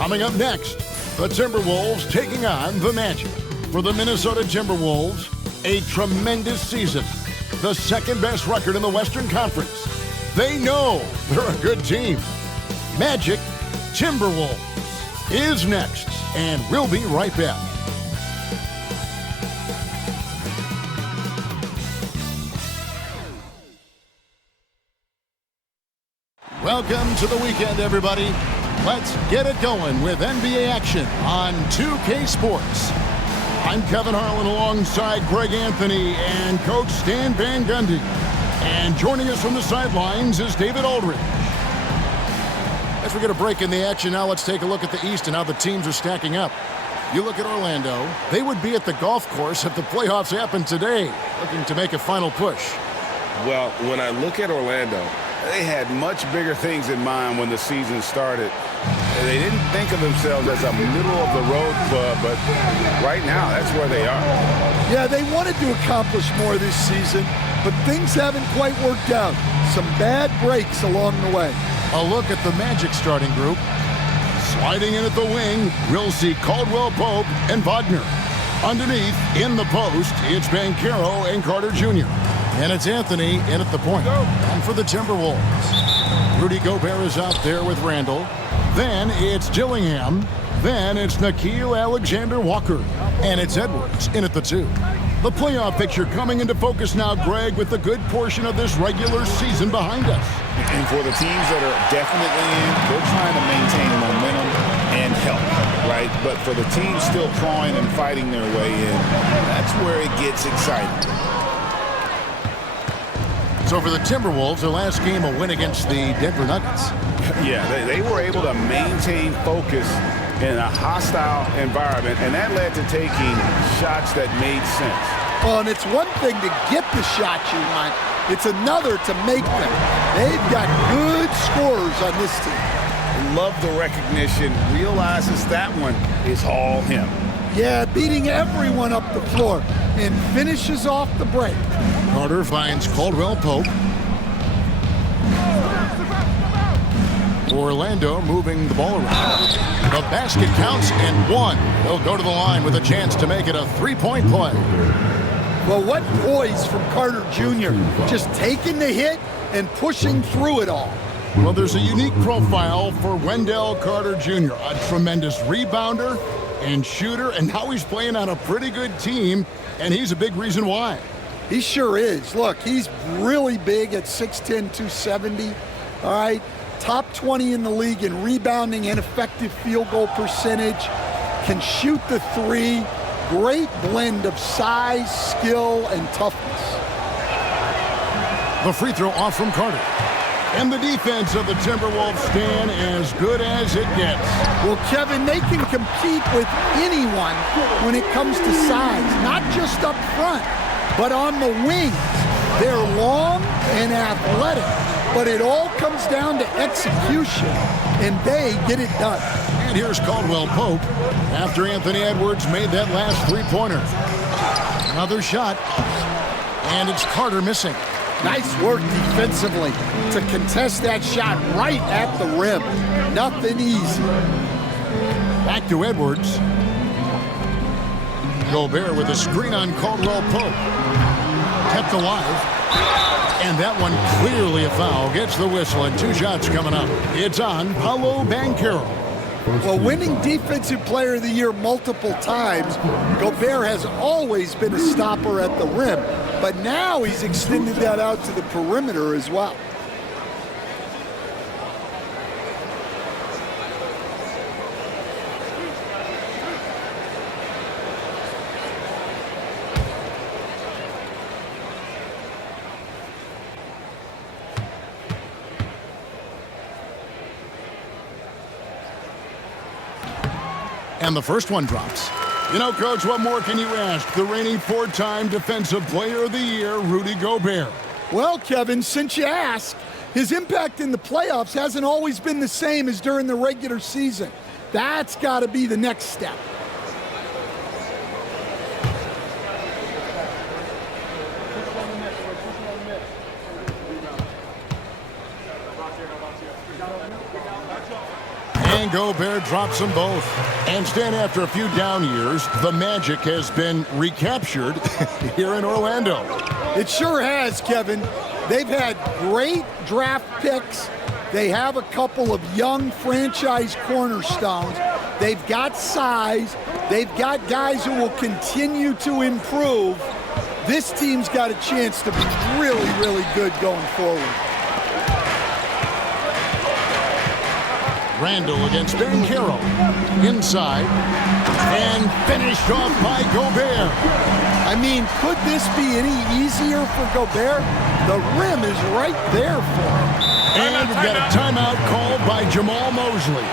Coming up next, the Timberwolves taking on the Magic. For the Minnesota Timberwolves, a tremendous season. The second best record in the Western Conference. They know they're a good team. Magic Timberwolves is next, and we'll be right back. Welcome to the weekend, everybody. Let's get it going with NBA action on 2K Sports. I'm Kevin Harlan alongside Greg Anthony and Coach Stan Van Gundy. And joining us from the sidelines is David Aldridge. As we get a break in the action now, let's take a look at the East and how the teams are stacking up. You look at Orlando, they would be at the golf course if the playoffs happened today, looking to make a final push. Well, when I look at Orlando, they had much bigger things in mind when the season started. They didn't think of themselves as a middle-of-the-road club, but right now, that's where they are. Yeah, they wanted to accomplish more this season, but things haven't quite worked out. Some bad breaks along the way. A look at the Magic starting group. Sliding in at the wing, we'll see Caldwell Pope and Wagner. Underneath, in the post, it's Banchero and Carter Jr. And it's Anthony in at the point. And for the Timberwolves, Rudy Gobert is out there with Randall. Then it's Dillingham. Then it's Nickeil Alexander-Walker. And it's Edwards in at the 2. The playoff picture coming into focus now, Greg, with a good portion of this regular season behind us. And for the teams that are definitely in, they're trying to maintain momentum and health, right? But for the teams still clawing and fighting their way in, that's where it gets exciting. So for the Timberwolves, their last game a win against the Denver Nuggets. Yeah, they were able to maintain focus in a hostile environment, and that led to taking shots that made sense. Well, and it's one thing to get the shots you want. It's another to make them. They've got good scorers on this team. Love the recognition. Realizes that one is all him. Yeah, beating everyone up the floor and finishes off the break. Carter finds Caldwell Pope. Orlando moving the ball around. The basket counts and one. They'll go to the line with a chance to make it a three-point play. Well, what poise from Carter Jr. Just taking the hit and pushing through it all. Well, there's a unique profile for Wendell Carter Jr. A tremendous rebounder and shooter, and now he's playing on a pretty good team, and he's a big reason why. He sure is. Look, he's really big at 6'10", 270. All right, top 20 in the league in rebounding and effective field goal percentage. Can shoot the three. Great blend of size, skill, and toughness. The free throw off from Carter. And the defense of the Timberwolves stand as good as it gets. Well, Kevin, they can compete with anyone when it comes to size, not just up front, but on the wings. They're long and athletic, but it all comes down to execution, and they get it done. And here's Caldwell Pope after Anthony Edwards made that last three-pointer. Another shot, and it's Carter missing. Nice work defensively to contest that shot right at the rim. Nothing easy. Back to Edwards. Gobert with a screen on Caldwell Pope. Kept alive. And that one clearly a foul. Gets the whistle and 2 shots coming up. It's on Paolo Banchero. Well, winning Defensive Player of the Year multiple times, Gobert has always been a stopper at the rim. But now he's extended that out to the perimeter as well. And the first one drops. You know, Coach, what more can you ask? The reigning 4-time Defensive Player of the Year, Rudy Gobert. Well, Kevin, since you ask, his impact in the playoffs hasn't always been the same as during the regular season. That's got to be the next step. And Gobert drops them both. And Stan, after a few down years, the Magic has been recaptured here in Orlando. It sure has, Kevin. They've had great draft picks. They have a couple of young franchise cornerstones. They've got size. They've got guys who will continue to improve. This team's got a chance to be really, really good going forward. Randall against Banchero. Inside. And finished off by Gobert. I mean, could this be any easier for Gobert? The rim is right there for him. And we've got a timeout called by Jamal Mosley.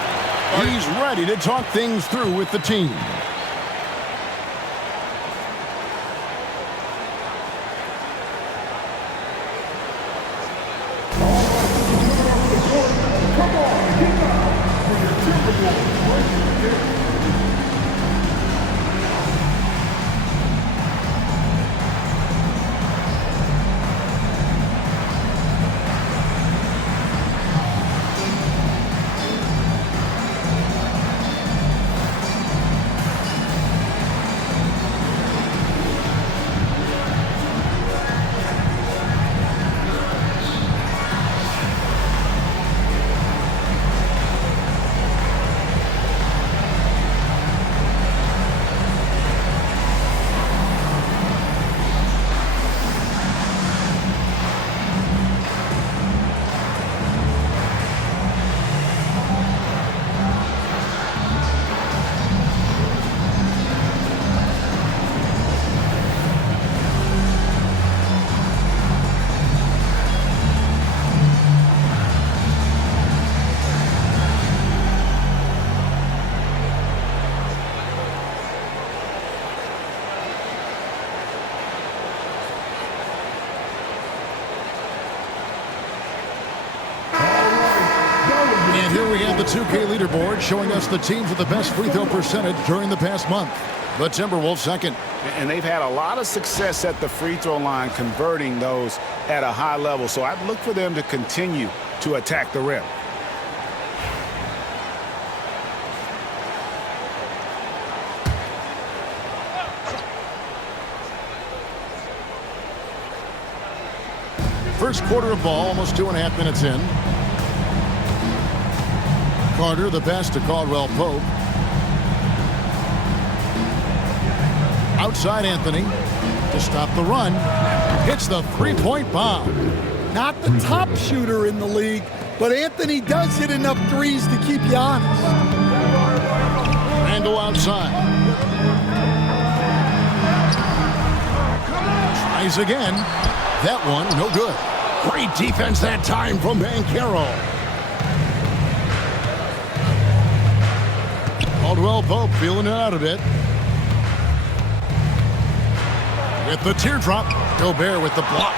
He's ready to talk things through with the team. And here we have the 2K leaderboard showing us the teams with the best free throw percentage during the past month. The Timberwolves second. And they've had a lot of success at the free throw line, converting those at a high level. So I'd look for them to continue to attack the rim. First quarter of ball, almost 2.5 minutes in. Carter, the pass to Caldwell Pope. Outside Anthony to stop the run. Hits the three-point bomb. Not the top shooter in the league, but Anthony does hit enough threes to keep you honest. Randall outside. Tries again. That one, no good. Great defense that time from Banchero. Caldwell Pope feeling it out a bit. With the teardrop, Gobert with the block.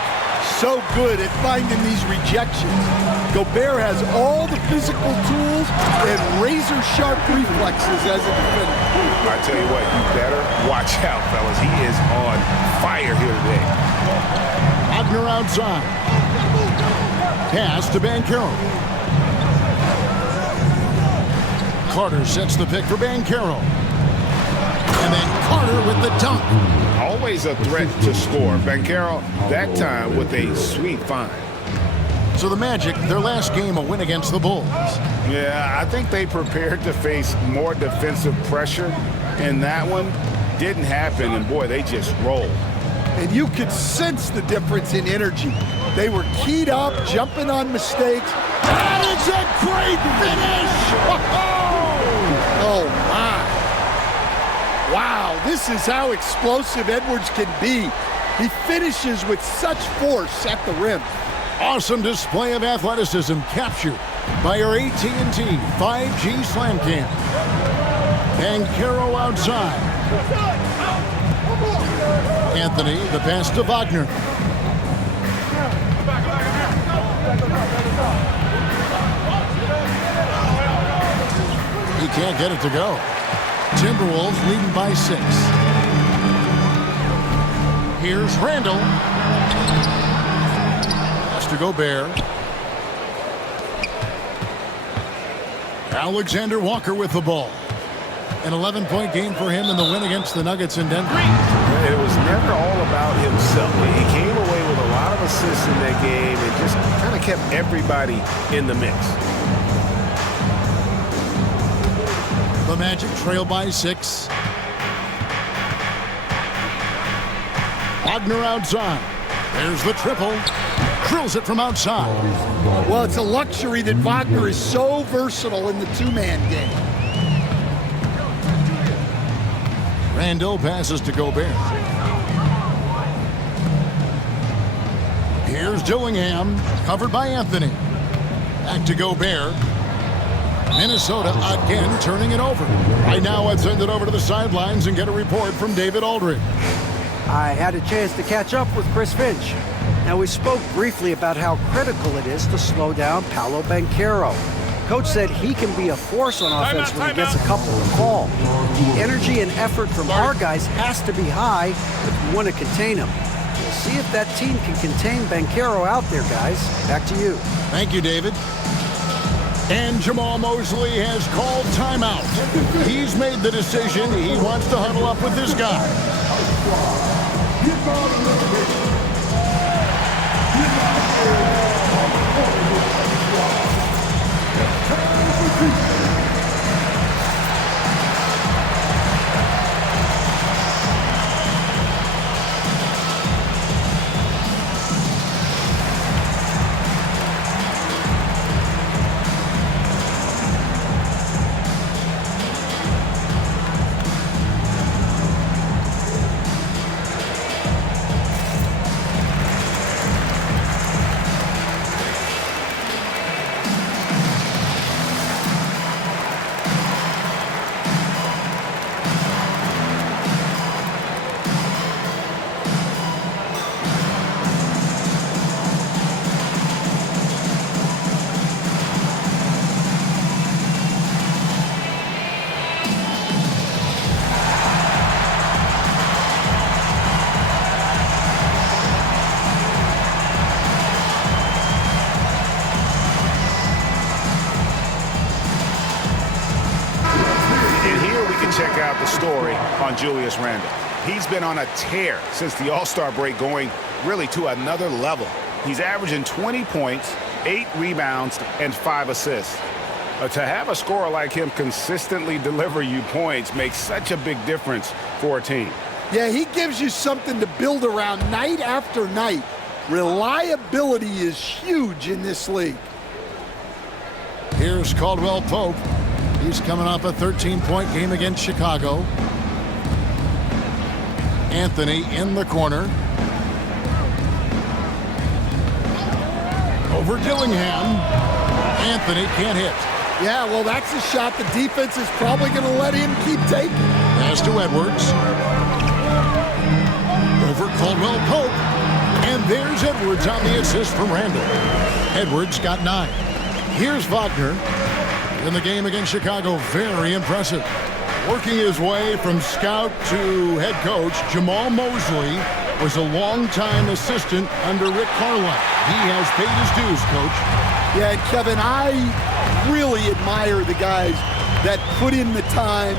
So good at finding these rejections. Gobert has all the physical tools and razor-sharp reflexes as a defender. I tell you what, you better watch out, fellas. He is on fire here today. Wagner outside. Pass to Banchero. Carter sets the pick for Banchero. And then Carter with the dunk. Always a threat to score. Banchero, that time with a sweet find. So the Magic, their last game, a win against the Bulls. Yeah, I think they prepared to face more defensive pressure, and that one didn't happen, and boy, they just rolled. And you could sense the difference in energy. They were keyed up, jumping on mistakes. That is a great finish! Oh, my. Wow, this is how explosive Edwards can be. He finishes with such force at the rim. Awesome display of athleticism captured by our AT&T 5G Slam Cam. Banchero outside. Anthony, the pass to Wagner. He can't get it to go. Timberwolves leading by 6. Here's Randall. Pass to Gobert. Alexander Walker with the ball. An 11-point game for him in the win against the Nuggets in Denver. It was never all about himself. He came away with a lot of assists in that game and just kind of kept everybody in the mix. The Magic trail by 6. Wagner outside. There's the triple. Drills it from outside. Well, it's a luxury that Wagner is so versatile in the two-man game. Randall passes to Gobert. Here's Dillingham, covered by Anthony. Back to Gobert. Minnesota again turning it over. Right now, let's send it over to the sidelines and get a report from David Aldridge. I had a chance to catch up with Chris Finch. Now, we spoke briefly about how critical it is to slow down Paolo Banchero. Coach said he can be a force on offense when he gets a couple to fall. The energy and effort from our guys has to be high if we want to contain him. We'll see if that team can contain Banchero out there, guys. Back to you. Thank you, David. And Jamal Mosley has called timeout. He's made the decision. He wants to huddle up with this guy. Check out the story on Julius Randle. He's been on a tear since the All-Star break, going really to another level. He's averaging 20 points, 8 rebounds, and 5 assists. To have a scorer like him consistently deliver you points makes such a big difference for a team. Yeah, he gives you something to build around night after night. Reliability is huge in this league. Here's Caldwell Pope. He's coming off a 13-point game against Chicago. Anthony in the corner. Over Dillingham. Anthony can't hit. Yeah, well, that's a shot the defense is probably going to let him keep taking. Pass to Edwards. Over Caldwell Pope. And there's Edwards on the assist from Randall. Edwards got 9. Here's Wagner. In the game against Chicago, very impressive. Working his way from scout to head coach, Jamal Mosley was a longtime assistant under Rick Carlisle. He has paid his dues, Coach. Yeah, and Kevin, I really admire the guys that put in the time,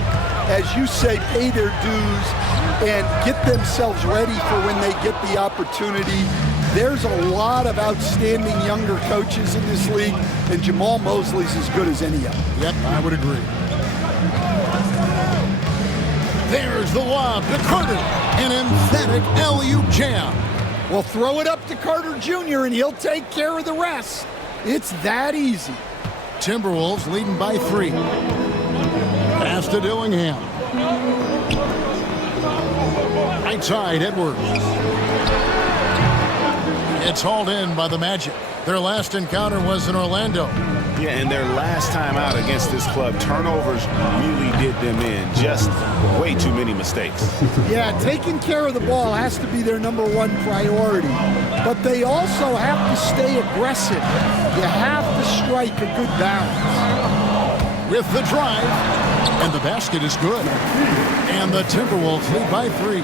as you say, pay their dues and get themselves ready for when they get the opportunity. There's a lot of outstanding younger coaches in this league, and Jamal Mosley's as good as any of them. Yep, I would agree. There's the lob to Carter. An emphatic alley-oop jam. Well, throw it up to Carter Jr., and he'll take care of the rest. It's that easy. Timberwolves leading by 3. Pass to Dillingham. Right side, Edwards. It's hauled in by the Magic. Their last encounter was in Orlando. Yeah, and their last time out against this club, turnovers really did them in. Just way too many mistakes. Yeah, taking care of the ball has to be their #1 priority. But they also have to stay aggressive. You have to strike a good balance. With the drive, and the basket is good. And the Timberwolves lead by 3.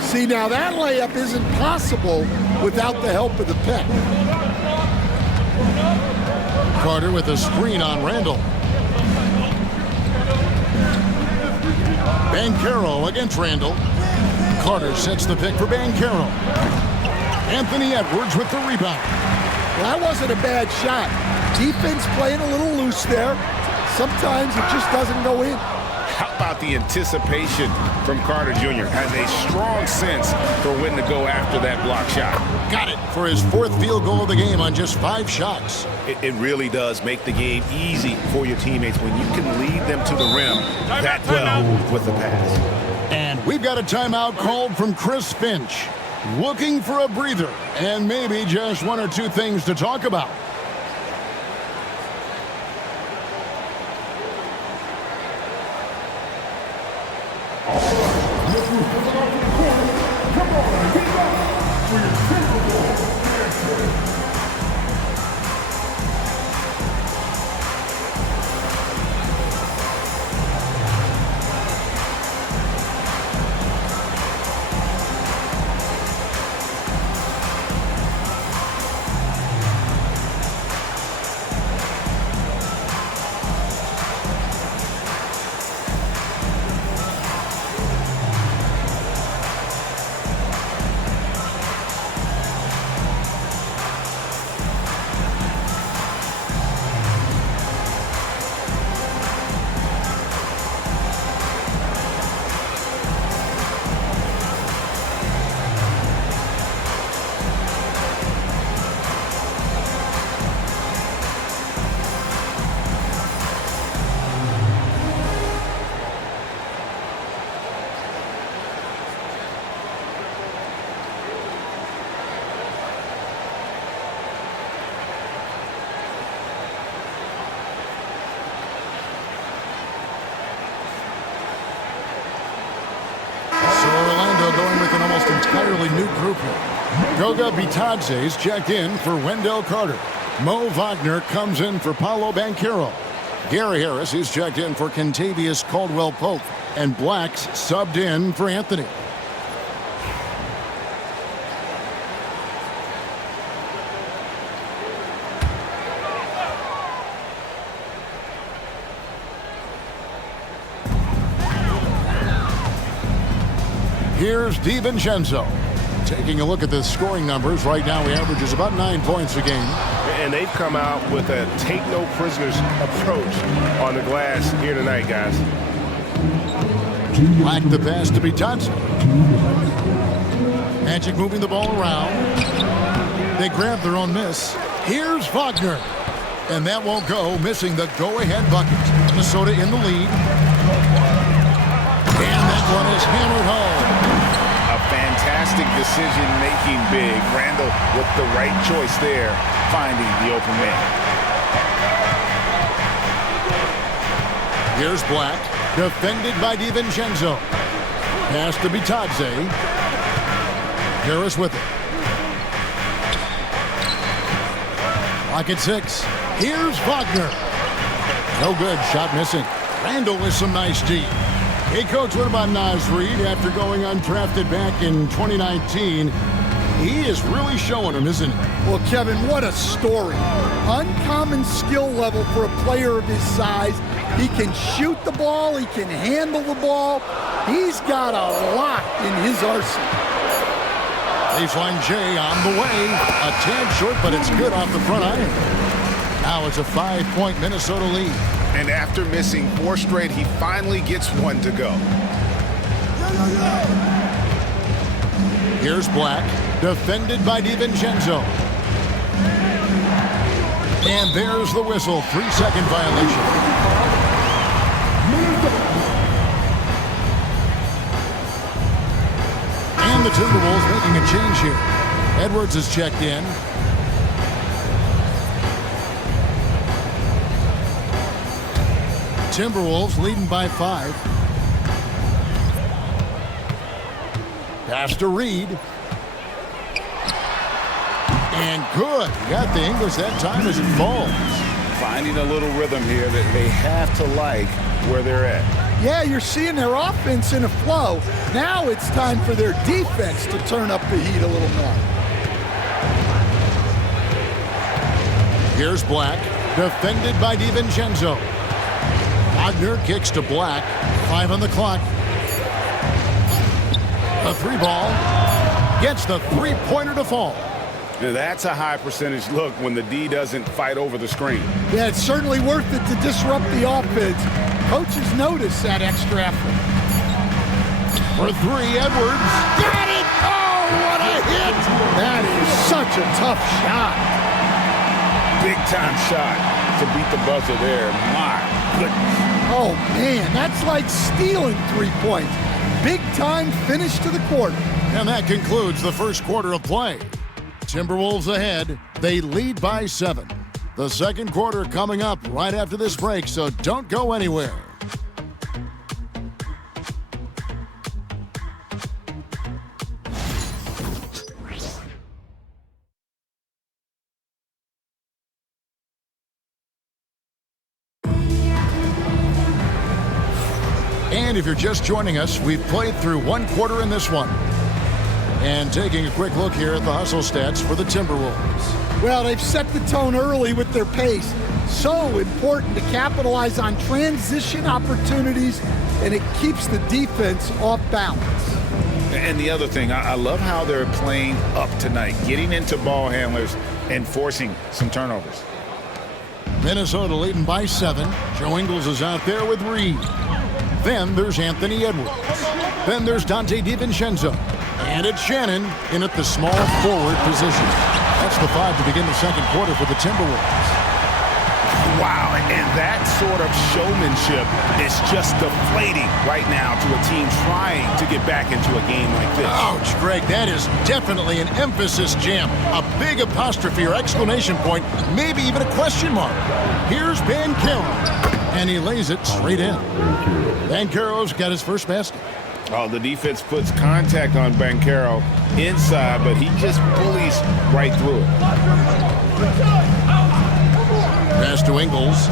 See, now that layup isn't possible without the help of the pick. Carter with a screen on Randall. Banchero against Randall. Carter sets the pick for Banchero. Anthony Edwards with the rebound. Well, that wasn't a bad shot. Defense playing a little loose there. Sometimes it just doesn't go in. How about the anticipation from Carter Jr.? Has a strong sense for when to go after that block shot. Got it for his 4th field goal of the game on just 5 shots. It really does make the game easy for your teammates when you can lead them to the rim that well with the pass. And we've got a timeout called from Chris Finch. Looking for a breather and maybe just 1 or 2 things to talk about. Entirely new group here. Goga Bitadze is checked in for Wendell Carter. Mo Wagner comes in for Paolo Banchero. Gary Harris is checked in for Kentavious Caldwell-Pope. And Black's subbed in for Anthony. Here's DiVincenzo. Taking a look at the scoring numbers, right now he averages about 9 points a game. And they've come out with a take-no-prisoners approach on the glass here tonight, guys. Black the pass to Bitadze. Magic moving the ball around. They grab their own miss. Here's Wagner. And that won't go, missing the go-ahead bucket. Minnesota in the lead. And that one is hammered home. A fantastic decision-making big. Randall with the right choice there, finding the open man. Here's Black, defended by DiVincenzo. Pass to Bitadze. Harris with it. Lock at 6. Here's Wagner. No good, shot missing. Randall with some nice D. Hey, Coach, what about Naz Reid after going undrafted back in 2019? He is really showing him, isn't he? Well, Kevin, what a story. Uncommon skill level for a player of his size. He can shoot the ball. He can handle the ball. He's got a lot in his arsenal. Baseline J on the way. A tad short, but it's good off the front iron. Now it's a 5-point Minnesota lead. And after missing 4 straight, he finally gets one to go. Here's Black, defended by DiVincenzo. And there's the whistle, 3-second violation. And the Timberwolves making a change here. Edwards is checked in. Timberwolves leading by 5. Pass to Reid. And good. Got the English that time as it falls. Finding a little rhythm here that they have to like where they're at. Yeah, you're seeing their offense in a flow. Now it's time for their defense to turn up the heat a little more. Here's Black, defended by DiVincenzo. Wagner kicks to Black. 5 on the clock. The 3 ball gets the 3-pointer to fall. Now that's a high percentage look when the D doesn't fight over the screen. Yeah, it's certainly worth it to disrupt the offense. Coaches notice that extra effort. For 3, Edwards. Got it! Oh, what a hit! That is such a tough shot. Big-time shot to beat the buzzer there. My goodness. Oh, man, that's like stealing 3 points. Big-time finish to the quarter. And that concludes the first quarter of play. Timberwolves ahead. They lead by 7. The second quarter coming up right after this break, so don't go anywhere. And if you're just joining us, we've played through 1 quarter in this one. And taking a quick look here at the hustle stats for the Timberwolves. Well, they've set the tone early with their pace. So important to capitalize on transition opportunities, and it keeps the defense off balance. And the other thing, I love how they're playing up tonight, getting into ball handlers and forcing some turnovers. Minnesota leading by 7. Joe Ingles is out there with Reed. Then there's Anthony Edwards. Then there's Dante DiVincenzo. And it's Shannon in at the small forward position. That's the 5 to begin the second quarter for the Timberwolves. Wow, and that sort of showmanship is just deflating right now to a team trying to get back into a game like this. Ouch, Greg, that is definitely an emphasis jam. A big apostrophe or exclamation point, maybe even a question mark. Here's Banchero, and he lays it straight in. Banchero's got his first basket. Oh, the defense puts contact on Banchero inside, but he just bullies right through it. Pass to Ingles.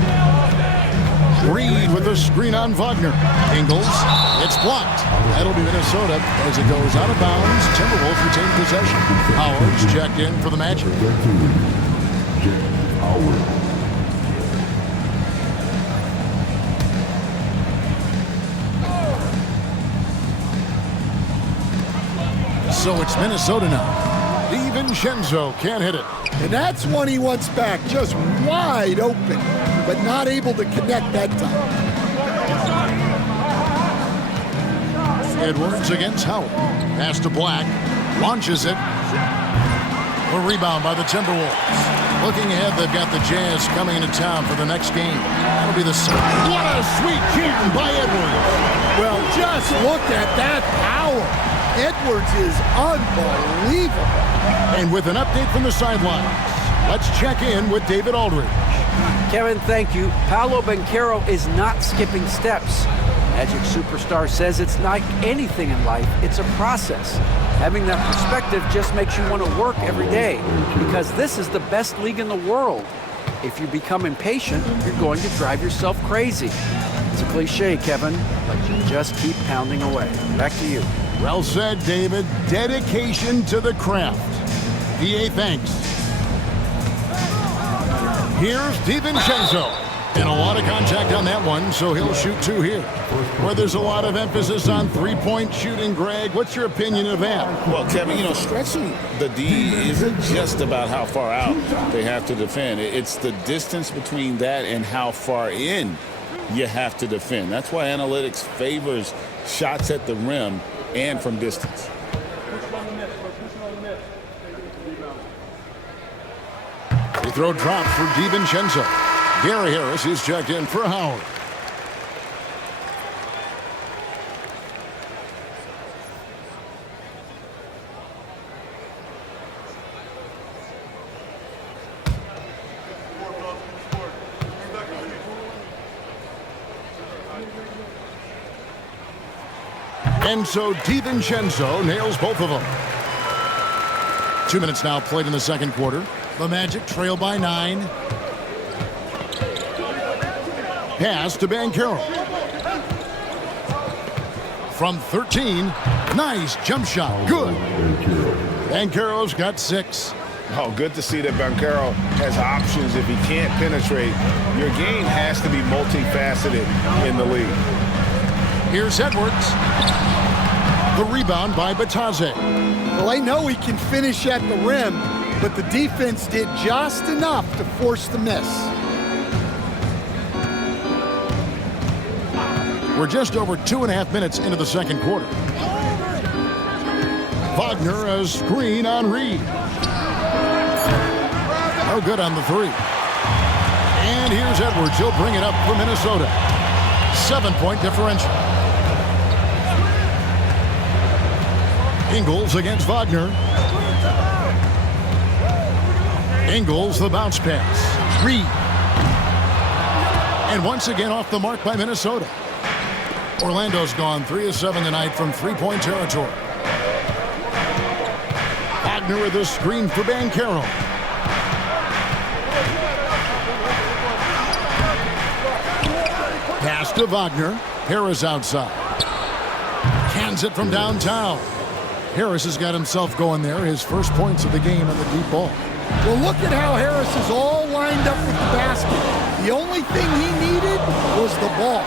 Reed with a screen on Wagner. Ingles, it's blocked. That'll be Minnesota as it goes out of bounds. Timberwolves retain possession. Howard's checked in for the Magic. So it's Minnesota now. DiVincenzo can't hit it. And that's one he wants back, just wide open, but not able to connect that time. Edwards against Howard. Pass to Black. Launches it. A rebound by the Timberwolves. Looking ahead, they've got the Jazz coming into town for the next game. That'll be the second. What a sweet jam by Edwards. Well, just look at that power. Edwards is unbelievable. And with an update from the sidelines, let's check in with David Aldridge. Kevin, thank you. Paolo Banchero is not skipping steps. Magic superstar says it's like anything in life, it's a process. Having that perspective just makes you want to work every day because this is the best league in the world. If you become impatient, you're going to drive yourself crazy. It's a cliche, Kevin, but you just keep pounding away. Back to you. Well said, David. Dedication to the craft. PA thanks. Here's DiVincenzo. And a lot of contact on that one, so he'll shoot 2 here. Where there's a lot of emphasis on three-point shooting, Greg. What's your opinion of that? Well, Kevin, you know, stretching the D isn't just about how far out they have to defend. It's the distance between that and how far in you have to defend. That's why analytics favors shots at the rim and from distance. Free throw drop for DiVincenzo. Gary Harris is checked in for Howard. And so DiVincenzo nails both of them. 2 minutes now played in the second quarter. The Magic trail by 9. Pass to Banchero. From 13. Nice jump shot. Good. Banchero's got 6. Oh, good to see that Banchero has options if he can't penetrate. Your game has to be multifaceted in the league. Here's Edwards. The rebound by Batadze. Well, I know he can finish at the rim, but the defense did just enough to force the miss. We're just over 2.5 minutes into the second quarter. Wagner a screen on Reed. No good on the three. And here's Edwards. He'll bring it up for Minnesota. 7-point differential. Ingles against Wagner. Ingles the bounce pass. Reed. And once again off the mark by Minnesota. Orlando's gone 3 of 7 tonight from three-point territory. Wagner with a screen for Banchero. Pass to Wagner. Harris outside. Hands it from downtown. Harris has got himself going there. His first points of the game on the deep ball. Well, look at how Harris is all lined up with the basket. The only thing he needed was the ball.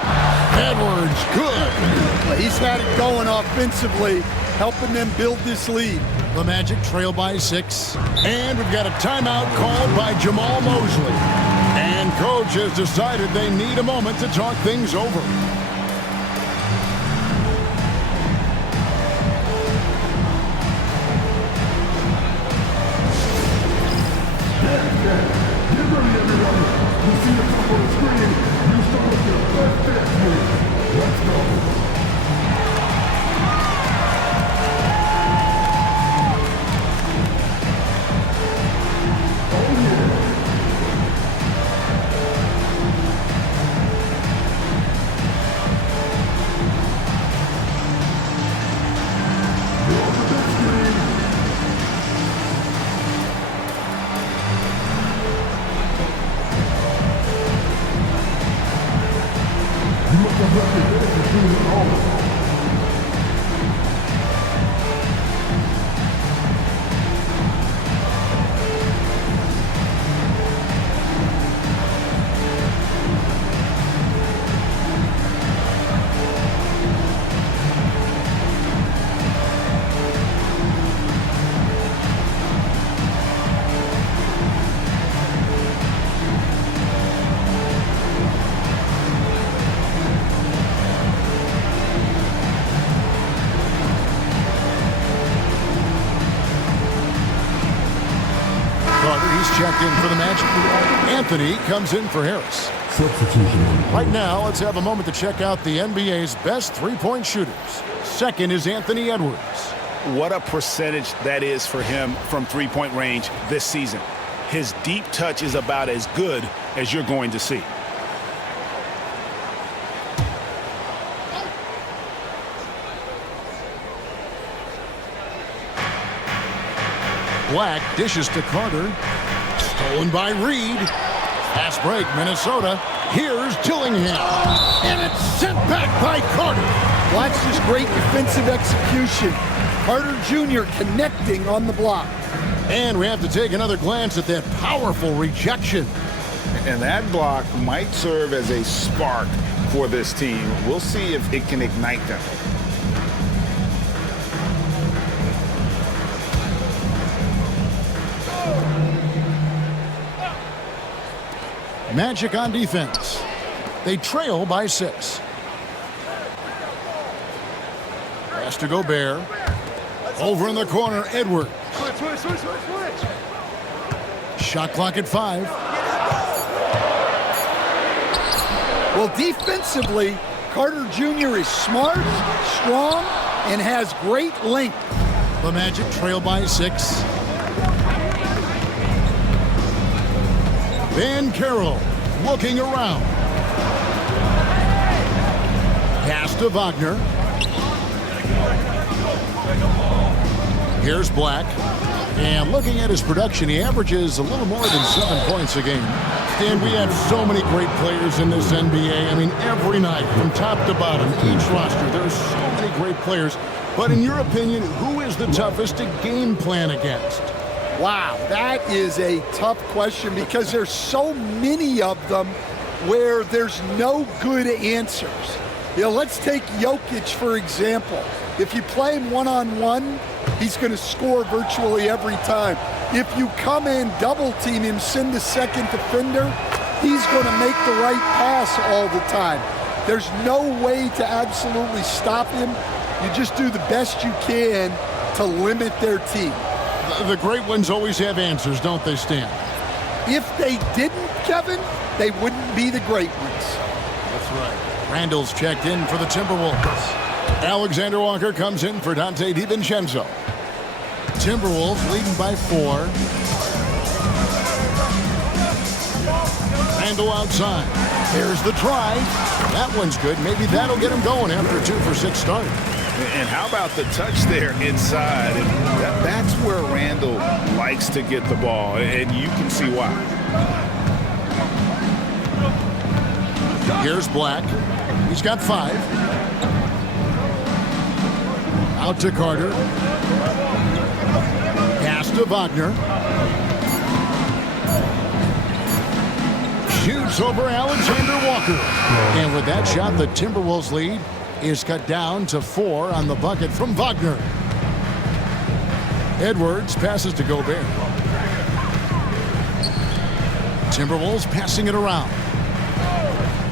Edwards, good. He's had it going offensively, helping them build this lead. The Magic trail by 6. And we've got a timeout called by Jamal Mosley. And coach has decided they need a moment to talk things over. Checked in for the Magic. Anthony comes in for Harris. Substitution. Right now, let's have a moment to check out the NBA's best three-point shooters. Second is Anthony Edwards. What a percentage that is for him from three-point range this season. His deep touch is about as good as you're going to see. Black dishes to Carter. Stolen by Reed. Fast break, Minnesota. Here's Dillingham. And it's sent back by Carter. Watch this great defensive execution. Carter Jr. connecting on the block. And we have to take another glance at that powerful rejection. And that block might serve as a spark for this team. We'll see if it can ignite them. Magic on defense. They trail by 6. Pass to Gobert. Over in the corner, Edwards. Switch. Shot clock at 5. Well, defensively, Carter Jr. is smart, strong, and has great length. The Magic trail by 6. Banchero looking around. Pass to Wagner. Here's Black. And looking at his production, he averages a little more than 7 points a game. And we have so many great players in this NBA. I mean, every night, from top to bottom, each roster, there's so many great players. But in your opinion, who is the toughest to game plan against? Wow, that is a tough question because there's so many of them where there's no good answers. Let's take Jokic, for example. If you play him one-on-one, he's going to score virtually every time. If you come in, double-team him, send the second defender, he's going to make the right pass all the time. There's no way to absolutely stop him. You just do the best you can to limit their team. The great ones always have answers, don't they, Stan? If they didn't, Kevin, they wouldn't be the great ones. That's right. Randall's checked in for the Timberwolves. Alexander Walker comes in for Dante DiVincenzo. Timberwolves leading by 4. Randall outside. There's the try. That one's good. Maybe that'll get him going after a 2 for 6 start. And how about the touch there inside? And that's where Randall likes to get the ball, and you can see why. Here's Black. He's got 5. Out to Carter. Pass to Wagner. Shoots over Alexander Walker. And with that shot, the Timberwolves lead is cut down to 4 on the bucket from Wagner. Edwards passes to Gobert. Timberwolves passing it around.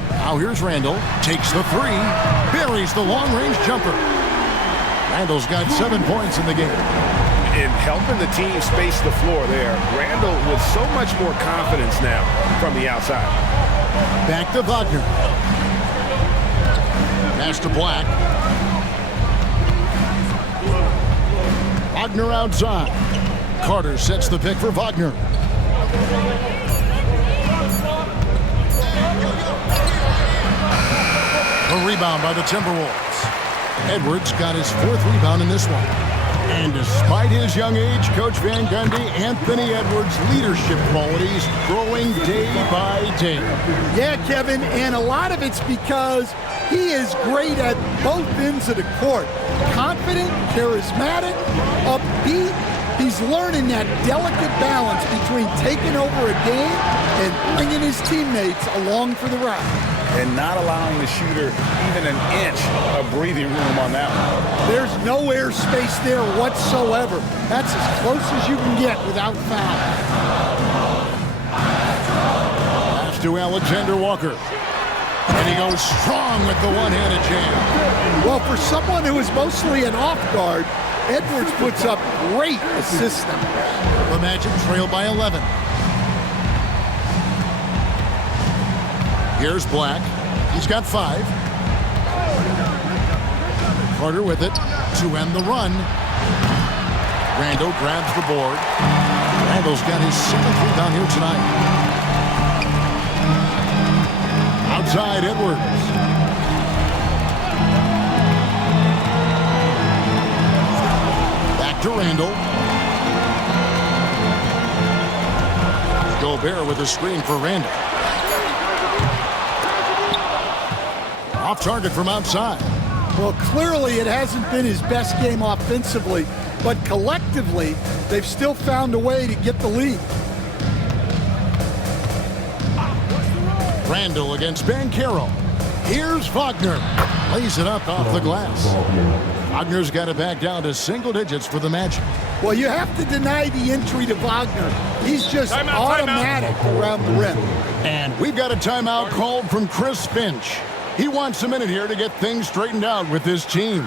Now here's Randall. Takes the 3. Buries the long-range jumper. Randall's got 7 points in the game. And helping the team space the floor there. Randall with so much more confidence now from the outside. Back to Wagner. Pass to Black. Wagner outside. Carter sets the pick for Wagner. A rebound by the Timberwolves. Edwards got his 4th rebound in this one. And despite his young age, Coach Van Gundy, Anthony Edwards' leadership qualities growing day by day. Yeah, Kevin, and a lot of it's because he is great at both ends of the court. Confident, charismatic, upbeat. He's learning that delicate balance between taking over a game and bringing his teammates along for the ride. And not allowing the shooter even an inch of breathing room on that one. There's no airspace there whatsoever. That's as close as you can get without foul. Pass to Alexander Walker. And he goes strong with the one-handed jam. Well, for someone who is mostly an off guard, Edwards puts up great assist numbers. The Magic trail by 11. Here's Black. He's got 5. Carter with it to end the run. Randall grabs the board. Randall's got his 7th rebound here tonight. Outside Edwards. Back to Randall. Gobert with a screen for Randall. Off target from outside. Well, clearly it hasn't been his best game offensively, but collectively, they've still found a way to get the lead. Randall against Banchero. Here's Wagner. Lays it up off the glass. Wagner's got it back down to single digits for the Magic. Well, you have to deny the entry to Wagner. He's just automatic around the rim. And we've got a timeout called from Chris Finch. He wants a minute here to get things straightened out with his team.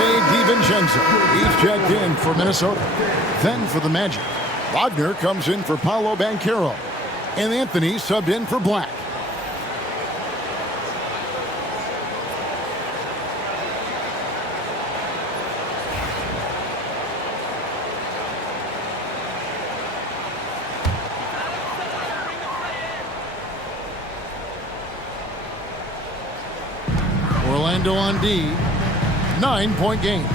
DiVincenzo. He's checked in for Minnesota. Then for the Magic, Wagner comes in for Paolo Banchero. And Anthony subbed in for Black. Orlando on D. 9-point game.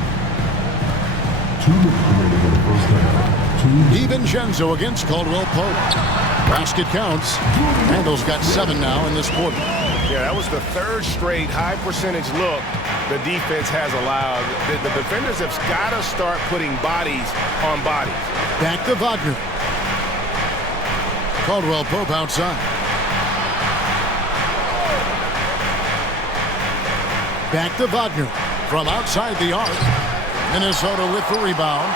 DiVincenzo against Caldwell Pope. Basket counts. Randall's got 7 now in this quarter. Yeah, that was the third straight high percentage look the defense has allowed. The defenders have got to start putting bodies on bodies. Back to Wagner. Caldwell Pope outside. Back to Wagner from outside the arc. Minnesota with the rebound.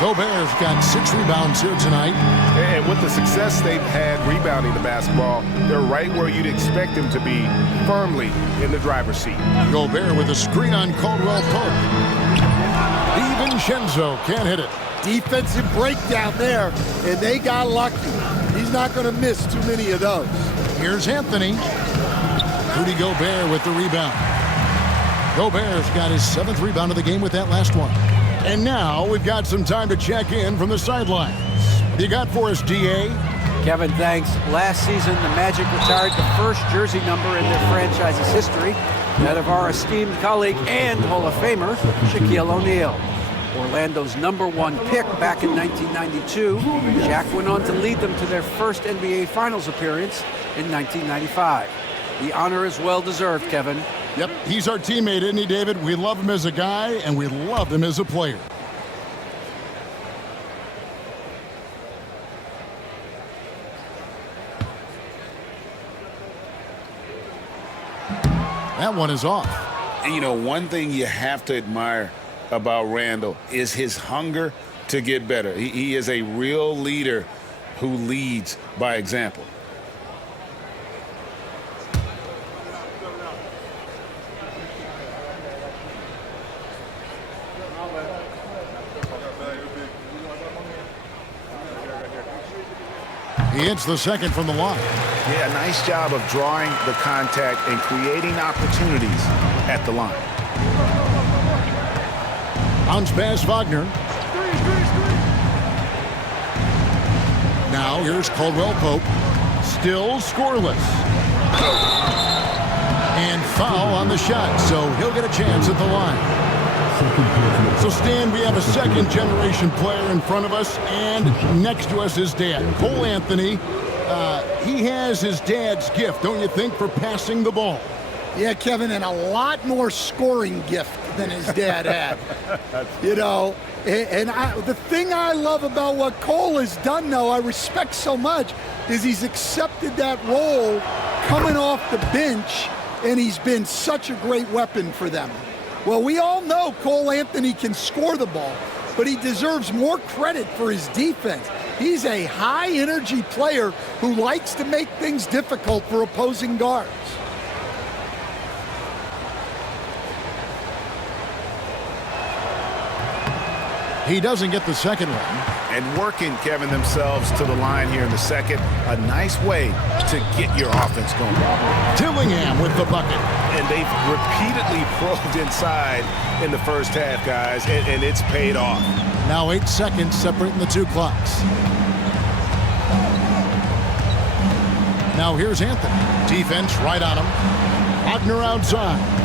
Gobert's got 6 rebounds here tonight. And with the success they've had rebounding the basketball, they're right where you'd expect them to be, firmly in the driver's seat. Gobert with a screen on Caldwell Pope. DiVincenzo can't hit it. Defensive breakdown there, and they got lucky. He's not going to miss too many of those. Here's Anthony. Rudy Gobert with the rebound. Gobert's got his 7th rebound of the game with that last one. And now we've got some time to check in from the sidelines. What you got for us, DA? Kevin, thanks. Last season, the Magic retired the first jersey number in their franchise's history, that of our esteemed colleague and Hall of Famer, Shaquille O'Neal. Orlando's #1 pick back in 1992, Shaq went on to lead them to their first NBA Finals appearance in 1995. The honor is well-deserved, Kevin. Yep, he's our teammate, isn't he, David? We love him as a guy, and we love him as a player. That one is off. And, you know, one thing you have to admire about Randall is his hunger to get better. He is a real leader who leads by example. He hits the second from the line. Yeah, nice job of drawing the contact and creating opportunities at the line. Bounce pass Wagner. Now here's Caldwell Pope. Still scoreless. And foul on the shot, so he'll get a chance at the line. So, Stan, we have a second-generation player in front of us, and next to us is Dad, Cole Anthony. He has his dad's gift, don't you think, for passing the ball? Yeah, Kevin, and a lot more scoring gift than his dad had. You know, and the thing I love about what Cole has done, though, I respect so much, is he's accepted that role coming off the bench, and he's been such a great weapon for them. Well, we all know Cole Anthony can score the ball, but he deserves more credit for his defense. He's a high-energy player who likes to make things difficult for opposing guards. He doesn't get the second one. And working, Kevin, themselves to the line here in the second. A nice way to get your offense going. Dillingham with the bucket. And they've repeatedly probed inside in the first half, guys, and it's paid off. Now 8 seconds separating the two clocks. Now here's Anthony. Defense right on him. Wagner outside.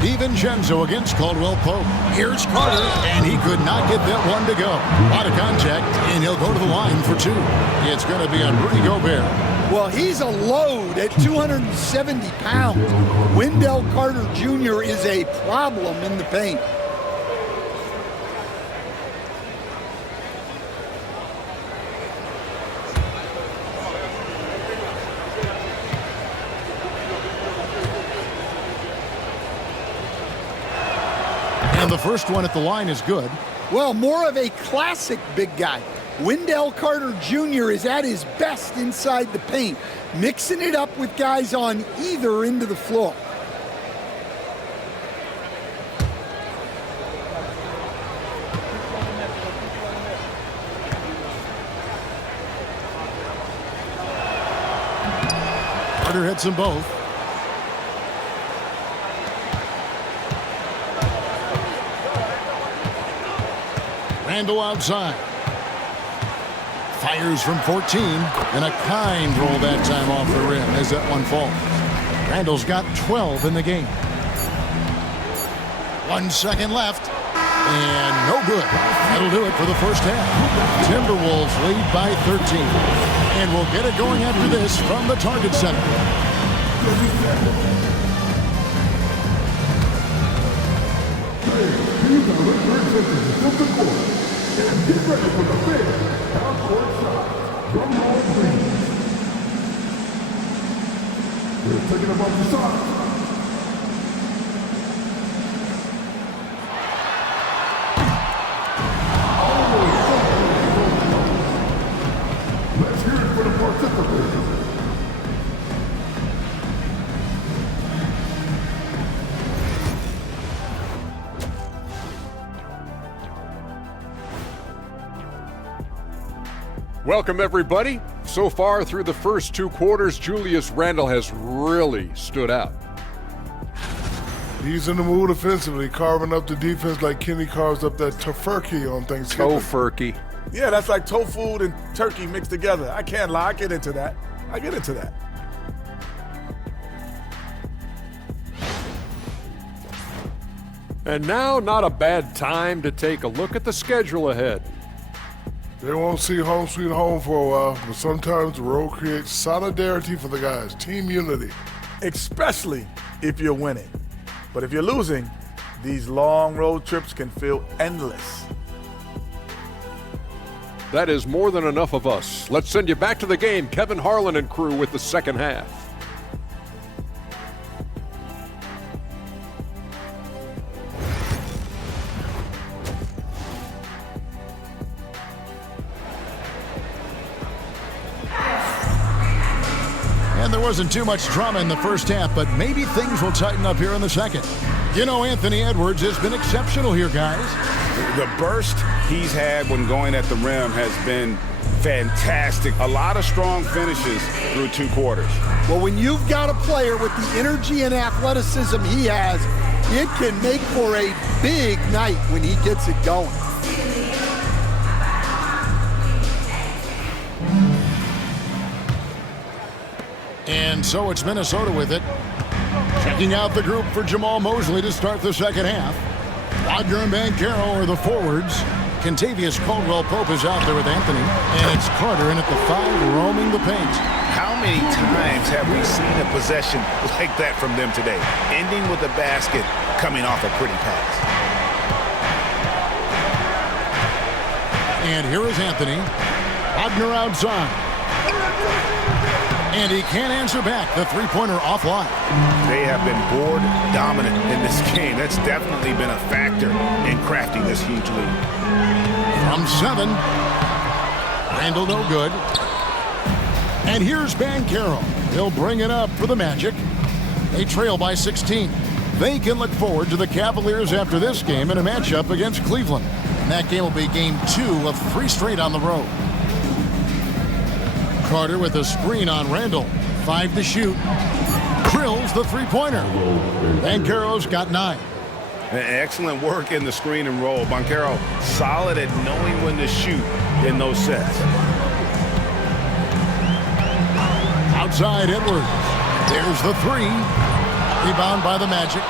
DiVincenzo against Caldwell Pope. Here's Carter, and he could not get that one to go. A lot of contact, and he'll go to the line for 2. It's going to be on Rudy Gobert. Well, he's a load at 270 pounds. Wendell Carter Jr. is a problem in the paint. And the first one at the line is good. Well, more of a classic big guy. Wendell Carter Jr. is at his best inside the paint, mixing it up with guys on either end of the floor. Carter hits them both. Randall outside. Fires from 14, and a kind roll that time off the rim as that one falls. Randall's got 12 in the game. 1 second left, and no good. That'll do it for the first half. Timberwolves lead by 13, and we'll get it going after this from the Target Center. Get ready for the big half-court shot. Drum roll, please. They're taking a bunch of shots. Let's hear it for the participants. Welcome, everybody. So far through the first 2 quarters, Julius Randle has really stood out. He's in the mood offensively, carving up the defense like Kenny carves up that tofurkey on Thanksgiving. Tofurkey. Yeah, that's like tofu and turkey mixed together. I can't lie, I get into that. And now, not a bad time to take a look at the schedule ahead. They won't see home sweet home for a while, but sometimes the road creates solidarity for the guys, team unity. Especially if you're winning. But if you're losing, these long road trips can feel endless. That is more than enough of us. Let's send you back to the game. Kevin Harlan and crew with the second half. And there wasn't too much drama in the first half, but maybe things will tighten up here in the second. You know, Anthony Edwards has been exceptional here, guys. The burst he's had when going at the rim has been fantastic. A lot of strong finishes through 2 quarters. Well, when you've got a player with the energy and athleticism he has, it can make for a big night when he gets it going. And so it's Minnesota with it. Checking out the group for Jamal Mosley to start the second half. Wagner and Banchero are the forwards. Contavious Caldwell-Pope is out there with Anthony. And it's Carter in at the 5, roaming the paint. How many times have we seen a possession like that from them today? Ending with a basket, coming off a pretty pass. And here is Anthony. Wagner outside. And he can't answer back. The three-pointer offline. They have been board dominant in this game. That's definitely been a factor in crafting this huge lead. From 7. Randall no good. And here's Banchero. He'll bring it up for the Magic. They trail by 16. They can look forward to the Cavaliers after this game in a matchup against Cleveland. And that game will be game 2 of 3 straight on the road. Carter with a screen on Randall. 5 to shoot. Drills the three-pointer. Banchero's got 9. Excellent work in the screen and roll. Banchero solid at knowing when to shoot in those sets. Outside Edwards. There's the 3. Rebound by the Magic.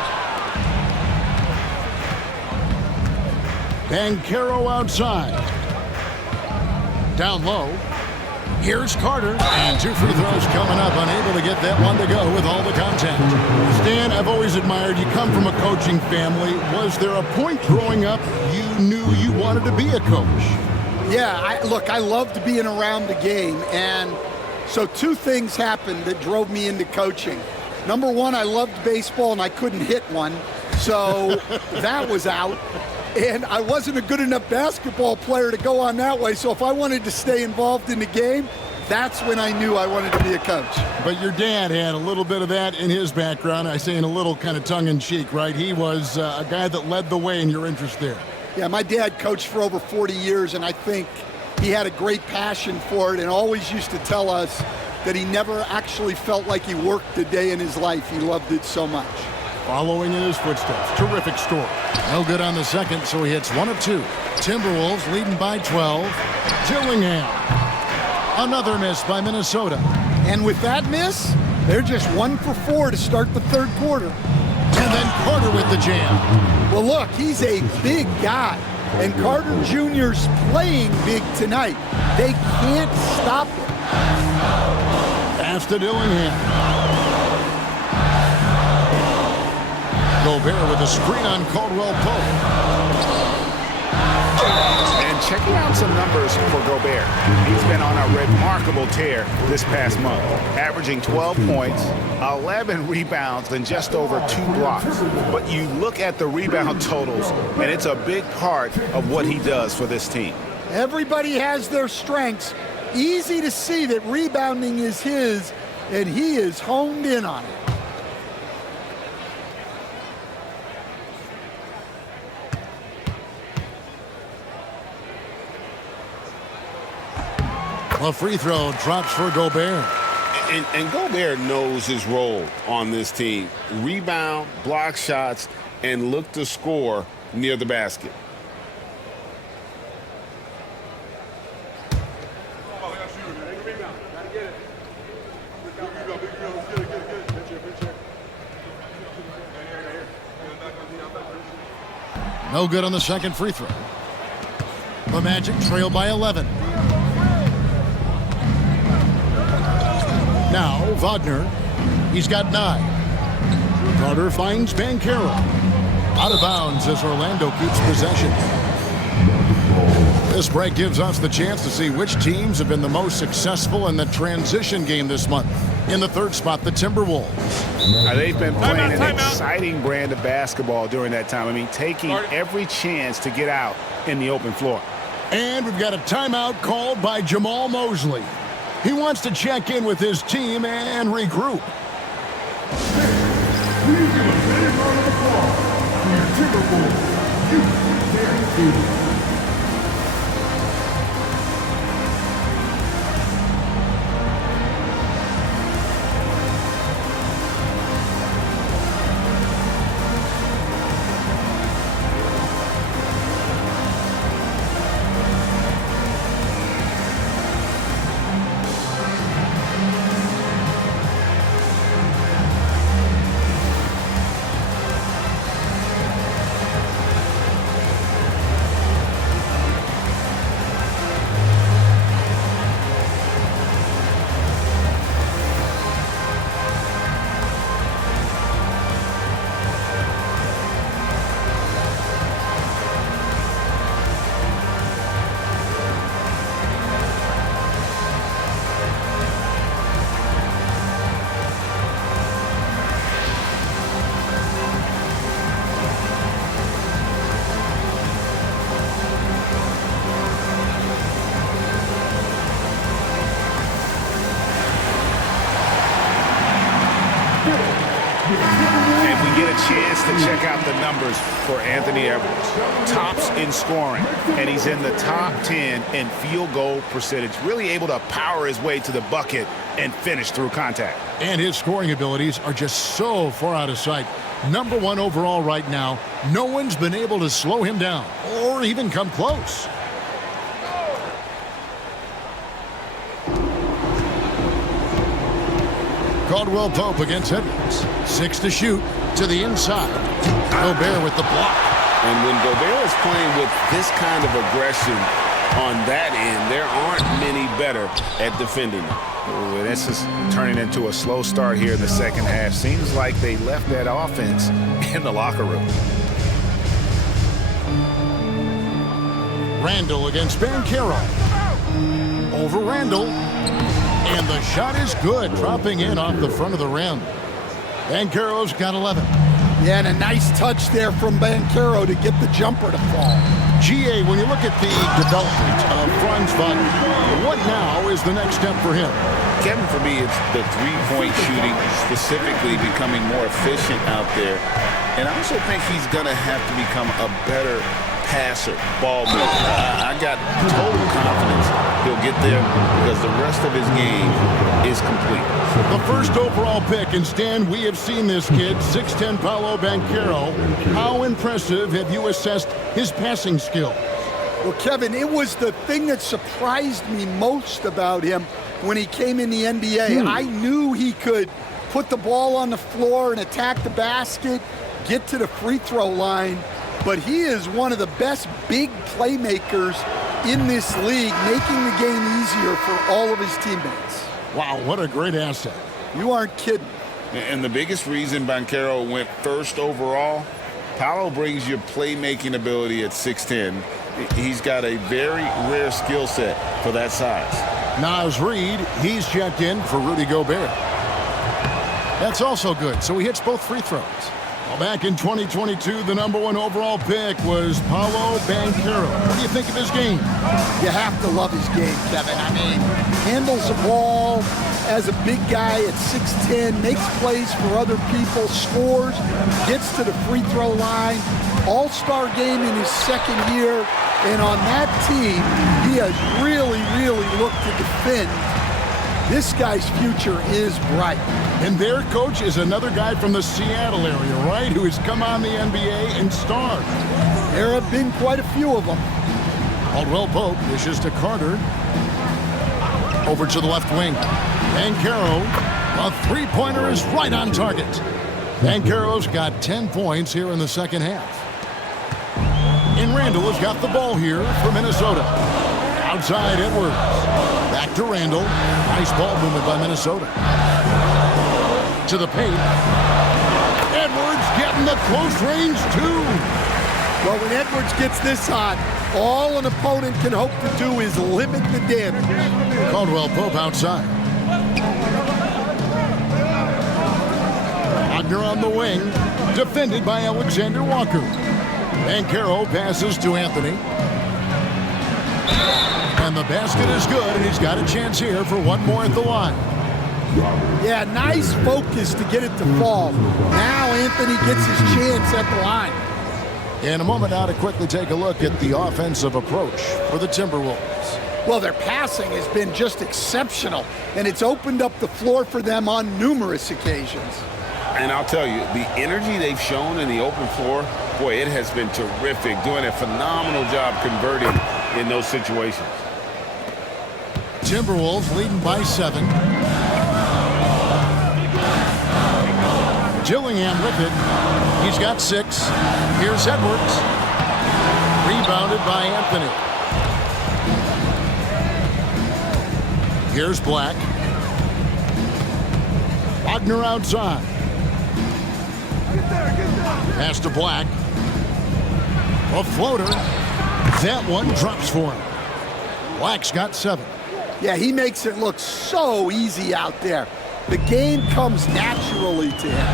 Banchero outside. Down low. Here's Carter, and 2 free throws coming up, unable to get that one to go with all the contact. Stan, I've always admired you. Come from a coaching family. Was there a point growing up you knew you wanted to be a coach? Yeah, I loved being around the game, and so 2 things happened that drove me into coaching. Number 1, I loved baseball, and I couldn't hit one, so that was out. And I wasn't a good enough basketball player to go on that way, so if I wanted to stay involved in the game, that's when I knew I wanted to be a coach. But your dad had a little bit of that in his background. I say in a little kind of tongue-in-cheek, right? He was a guy that led the way in your interest there. Yeah, my dad coached for over 40 years, and I think he had a great passion for it and always used to tell us, that he never actually felt like he worked a day in his life. He loved it so much. Following in his footsteps, terrific score. No good on the second, so he hits 1 of 2. Timberwolves leading by 12. Dillingham. Another miss by Minnesota. And with that miss, they're just 1 for 4 to start the third quarter. And then Carter with the jam. Well, look, he's a big guy. And Carter Jr.'s playing big tonight. They can't stop him. Pass to Dillingham. Gobert with a screen on Caldwell Pope. And checking out some numbers for Gobert. He's been on a remarkable tear this past month, averaging 12 points, 11 rebounds, and just over 2 blocks. But you look at the rebound totals, and it's a big part of what he does for this team. Everybody has their strengths. Easy to see that rebounding is his, and he is honed in on it. A free throw drops for Gobert. And Gobert knows his role on this team. Rebound, block shots, and look to score near the basket. No good on the second free throw. The Magic trail by 11. Now Wagner. He's got 9. Carter finds Banchero. Out of bounds as Orlando keeps possession. This break gives us the chance to see which teams have been the most successful in the transition game this month. In the third spot, the Timberwolves. They've been playing an exciting brand of basketball during that time. I mean, taking every chance to get out in the open floor. And we've got a timeout called by Jamal Mosley. He wants to check in with his team and regroup. Chance to check out the numbers for Anthony Edwards. Tops in scoring, and he's in the top 10 in field goal percentage. Really able to power his way to the bucket and finish through contact. And his scoring abilities are just so far out of sight. Number 1 overall right now. No one's been able to slow him down or even come close. Caldwell Pope against Edwards. 6 to shoot to the inside. Gobert with the block. And when Gobert is playing with this kind of aggression on that end, there aren't many better at defending him. Ooh, this is turning into a slow start here in the second half. Seems like they left that offense in the locker room. Randall against Banchero. Over Randall. And the shot is good, dropping in off the front of the rim. Banchero's got 11. Yeah, and a nice touch there from Banchero to get the jumper to fall. GA, when you look at the development of Franz Wagner, what now is the next step for him? Kevin, for me, it's the three-point shooting, specifically becoming more efficient out there. And I also think he's going to have to become a better passer, ball mover. I got total confidence he'll get there because the rest of his game is complete. The first overall pick, and Stan, we have seen this kid, 6'10" Paolo Banchero. How impressive have you assessed his passing skill? Well, Kevin, it was the thing that surprised me most about him when he came in the NBA. I knew he could put the ball on the floor and attack the basket, get to the free throw line, but he is one of the best big playmakers in this league, making the game easier for all of his teammates. Wow, what a great asset. You aren't kidding. And the biggest reason Banchero went first overall, Paolo brings you playmaking ability at 6'10". He's got a very rare skill set for that size. Naz Reid, he's checked in for Rudy Gobert. That's also good, so he hits both free throws. Well, back in 2022, the #1 overall pick was Paolo Banchero. What do you think of his game? You have to love his game, Kevin. I mean, handles the ball as a big guy at 6'10", makes plays for other people, scores, gets to the free throw line. All-star game in his second year, and on that team, he has really, really looked to defend. This guy's future is bright. And their coach is another guy from the Seattle area, right, who has come on the NBA and starred. There have been quite a few of them. Caldwell Pope dishes to Carter. Over to the left wing. Banchero, a three-pointer is right on target. Banchero's got 10 points here in the second half. And Randall has got the ball here for Minnesota. Outside Edwards. Back to Randall. Nice ball movement by Minnesota. To the paint. Edwards getting the close range too. Well, when Edwards gets this hot, all an opponent can hope to do is limit the damage. Caldwell Pope outside. Wagner on the wing. Defended by Alexander Walker. Banchero passes to Anthony. And the basket is good, and he's got a chance here for one more at the line. Yeah, nice focus to get it to fall. Now Anthony gets his chance at the line. In a moment now to quickly take a look at the offensive approach for the Timberwolves. Well, their passing has been just exceptional, and it's opened up the floor for them on numerous occasions. And I'll tell you, the energy they've shown in the open floor, boy, it has been terrific, doing a phenomenal job converting in those situations. Timberwolves leading by 7. Gillingham with it. He's got 6. Here's Edwards. Rebounded by Anthony. Here's Black. Wagner outside. Pass to Black. A floater. That one drops for him. Black's got 7. Yeah, he makes it look so easy out there. The game comes naturally to him.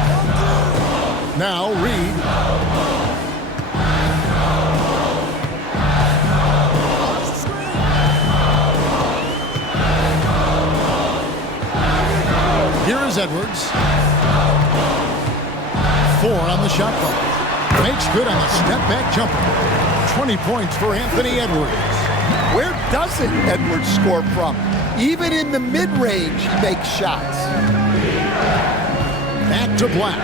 Now Reid. Here is Edwards. 4 on the shot clock. Makes good on a step-back jumper. 20 points for Anthony Edwards. Where doesn't Edwards score from? Even in the mid-range, he makes shots. Back to Black.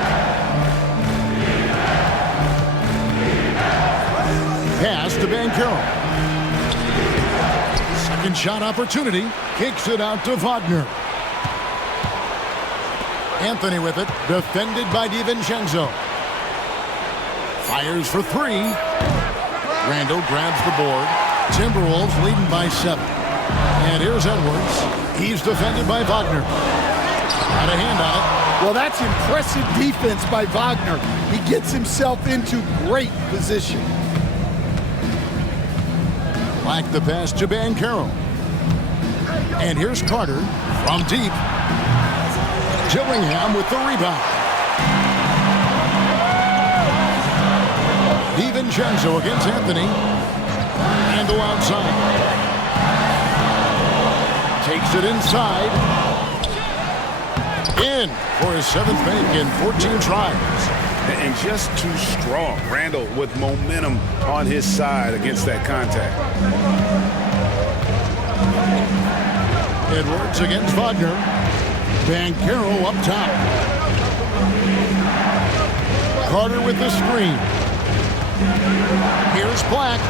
Pass to Banchero. Second shot opportunity. Kicks it out to Wagner. Anthony with it. Defended by DiVincenzo. Fires for 3. Randall grabs the board. Timberwolves leading by 7. And here's Edwards. He's defended by Wagner. Got a hand on it. Well, that's impressive defense by Wagner. He gets himself into great position. Black the pass to Banchero. And here's Carter from deep. Gillingham with the rebound. DiVincenzo against Anthony. Randall outside. Takes it inside. In for his 7th make in 14 tries. and just too strong. Randall with momentum on his side against that contact. Edwards against Wagner. Banchero up top. Carter with the screen. Here's Black.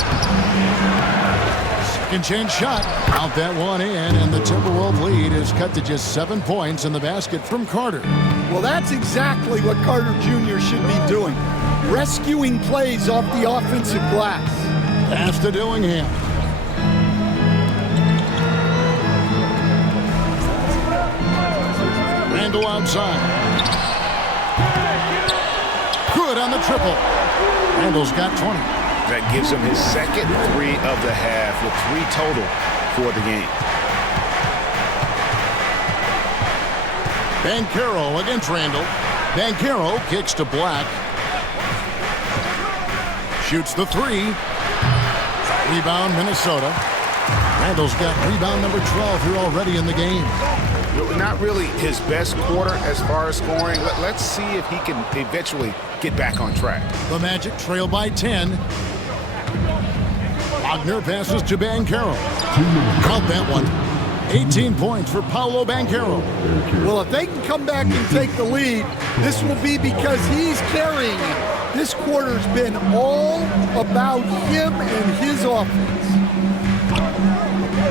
Second chance shot. Out that one in, and the Timberwolves lead is cut to just 7 points in the basket from Carter. Well, that's exactly what Carter Jr. should be doing. Rescuing plays off the offensive glass. Pass to Dillingham. Randall outside. Good on the triple. Randall's got 20. That gives him his second 3 of the half with 3 total for the game. Banchero against Randall. Banchero kicks to Black. Shoots the 3. Rebound Minnesota. Randall's got rebound number 12 here already in the game. Not really his best quarter as far as scoring. Let's see if he can eventually get back on track. The Magic trail by 10. Wagner passes to Banchero. Caught that one. 18 points for Paolo Banchero. Well, if they can come back and take the lead, this will be because he's carrying it. This quarter's been all about him and his offense.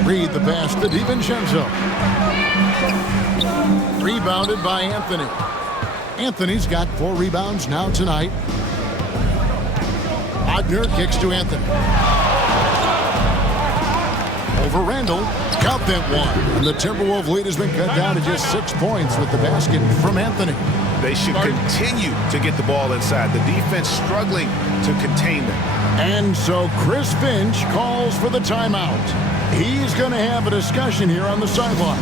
Reed the pass to DiVincenzo. Rebounded by Anthony. Anthony's got 4 rebounds now tonight. Wagner kicks to Anthony. Over Randall. Count that one. And the Timberwolves lead has been cut down to just 6 points with the basket from Anthony. They should continue to get the ball inside. The defense struggling to contain them. And so Chris Finch calls for the timeout. He's going to have a discussion here on the sideline.